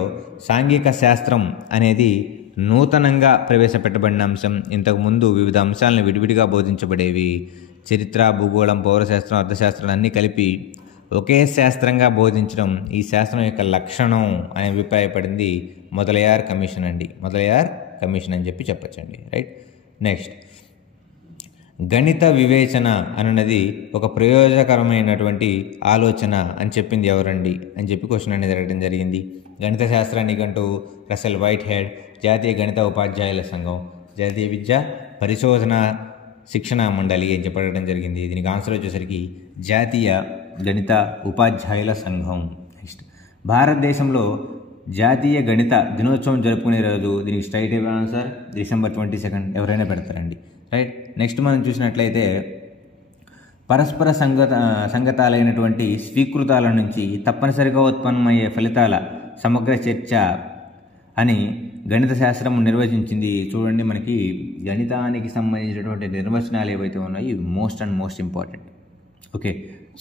సాంఘిక శాస్త్రం అనేది నూతనంగా ప్రవేశపెట్టబడిన అంశం. ఇంతకుముందు వివిధ అంశాలను విడివిడిగా బోధించబడేవి. చరిత్ర, భూగోళం, పౌరశాస్త్రం, అర్థశాస్త్రం అన్నీ కలిపి ఒకే శాస్త్రంగా బోధించడం ఈ శాస్త్రం యొక్క లక్షణం అని అభిప్రాయపడింది మొదలయార్ కమిషన్ అని చెప్పచ్చండి. రైట్. నెక్స్ట్, గణిత వివేచన అనున్నది ఒక ప్రయోజకరమైనటువంటి ఆలోచన అని చెప్పింది ఎవరండి అని చెప్పి క్వశ్చన్ అనేది అడగడం జరిగింది. గణిత శాస్త్రానికంటూ రసెల్ వైట్ హెడ్, జాతీయ గణిత ఉపాధ్యాయుల సంఘం, జాతీయ విద్యా పరిశోధన శిక్షణ మండలి అని చెప్పడం జరిగింది. దీనికి ఆన్సర్ వచ్చేసరికి జాతీయ గణిత ఉపాధ్యాయుల సంఘం. నెక్స్ట్, భారతదేశంలో జాతీయ గణిత దినోత్సవం జరుపుకునే రోజు దీనికి స్ట్రైట్ ఆన్సర్ డిసెంబర్ 22 ఎవరైనా పెడతారండి. రైట్. నెక్స్ట్ మనం చూసినట్లయితే పరస్పర సంగతాలైనటువంటి స్వీకృతాల నుంచి తప్పనిసరిగా ఉత్పన్నమయ్యే ఫలితాల సమగ్ర చర్చ అని గణిత శాస్త్రం నిర్వచించింది. చూడండి, మనకి గణితానికి సంబంధించినటువంటి నిర్వచనాలు ఏవైతే ఉన్నాయో ఇవి మోస్ట్ ఇంపార్టెంట్. ఓకే,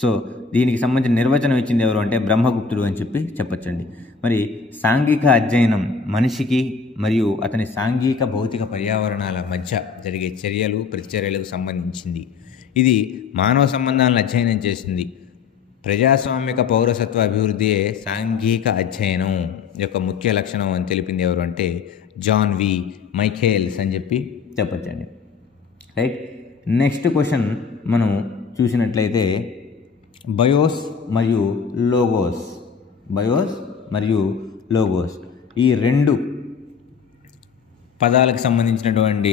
సో దీనికి సంబంధించిన నిర్వచనం ఇచ్చింది ఎవరు అంటే బ్రహ్మగుప్తుడు అని చెప్పి చెప్పొచ్చండి. మరి సాంఘిక అధ్యయనం మనిషికి మరియు అతని సాంఘిక భౌతిక పర్యావరణాల మధ్య జరిగే చర్యలు ప్రతిచర్యలకు సంబంధించింది. ఇది మానవ సంబంధాలను అధ్యయనం చేసింది. ప్రజాస్వామిక పౌరసత్వ అభివృద్ధియే సాంఘిక అధ్యయనం యొక్క ముఖ్య లక్షణం అని తెలిపింది ఎవరు అంటే జాన్ వి మైఖేల్స్ అని చెప్పి చెప్పచ్చండి. రైట్, నెక్స్ట్ క్వశ్చన్ మనం చూసినట్లయితే బయోస్ మరియు లోగోస్ ఈ రెండు పదాలకు సంబంధించినటువంటి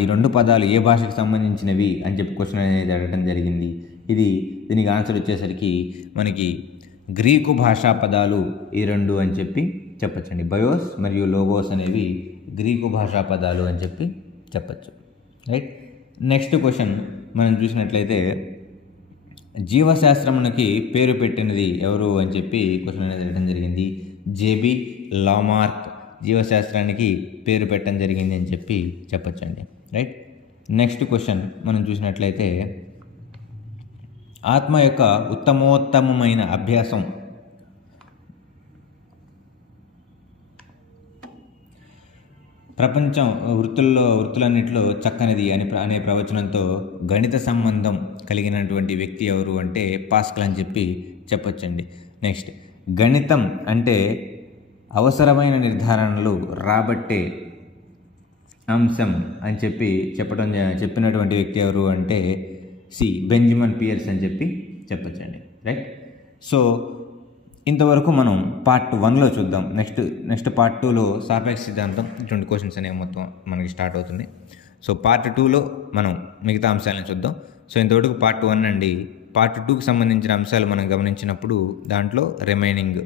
ఈ రెండు పదాలు ఏ భాషకు సంబంధించినవి అని చెప్పి క్వశ్చన్ అనేది అడగడం జరిగింది. దీనికి ఆన్సర్ వచ్చేసరికి మనకి గ్రీకు భాషా పదాలు ఈ రెండు అని చెప్పి చెప్పచ్చండి. బయోస్ మరియు లోగోస్ అనేవి గ్రీకు భాషా పదాలు అని చెప్పి చెప్పచ్చు. రైట్, నెక్స్ట్ క్వశ్చన్ మనం చూసినట్లయితే జీవశాస్త్రమునకి పేరు పెట్టినది ఎవరు అని చెప్పి క్వశ్చన్ అనేది అడగడం జరిగింది. జేబీ లామార్క్ జీవశాస్త్రానికి పేరు పెట్టడం జరిగింది అని చెప్పి చెప్పచ్చండి. రైట్, నెక్స్ట్ క్వశ్చన్ మనం చూసినట్లయితే ఆత్మ యొక్క ఉత్తమోత్తమైన అభ్యాసం ప్రపంచం వృత్తులన్నింటిలో చక్కనిది అనే ప్రవచనంతో గణిత సంబంధం కలిగినటువంటి వ్యక్తి ఎవరు అంటే పాస్కల్ అని చెప్పి చెప్పొచ్చండి. నెక్స్ట్, గణితం అంటే అవసరమైన నిర్ధారణలు రాబట్టే అంశం అని చెప్పి చెప్పినటువంటి వ్యక్తి ఎవరు అంటే బెంజమిన్ పియర్స్ అని చెప్పి చెప్పొచ్చండి. రైట్, సో ఇంతవరకు మనం పార్ట్ 1లో చూద్దాం. నెక్స్ట్ పార్ట్ 2లో సాపేక్ష సిద్ధాంతం ఇటువంటి క్వశ్చన్స్ అనేవి మొత్తం మనకి స్టార్ట్ అవుతుంది. సో పార్ట్ 2లో మనం మిగతా అంశాలను చూద్దాం. సో ఇంతవరకు పార్ట్ 1 అండి. పార్ట్ 2కి సంబంధించిన అంశాలు మనం గమనించినప్పుడు దాంట్లో రిమైనింగ్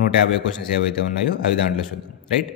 150 క్వశ్చన్స్ ఏవైతే ఉన్నాయో అవి దాంట్లో చూద్దాం. రైట్.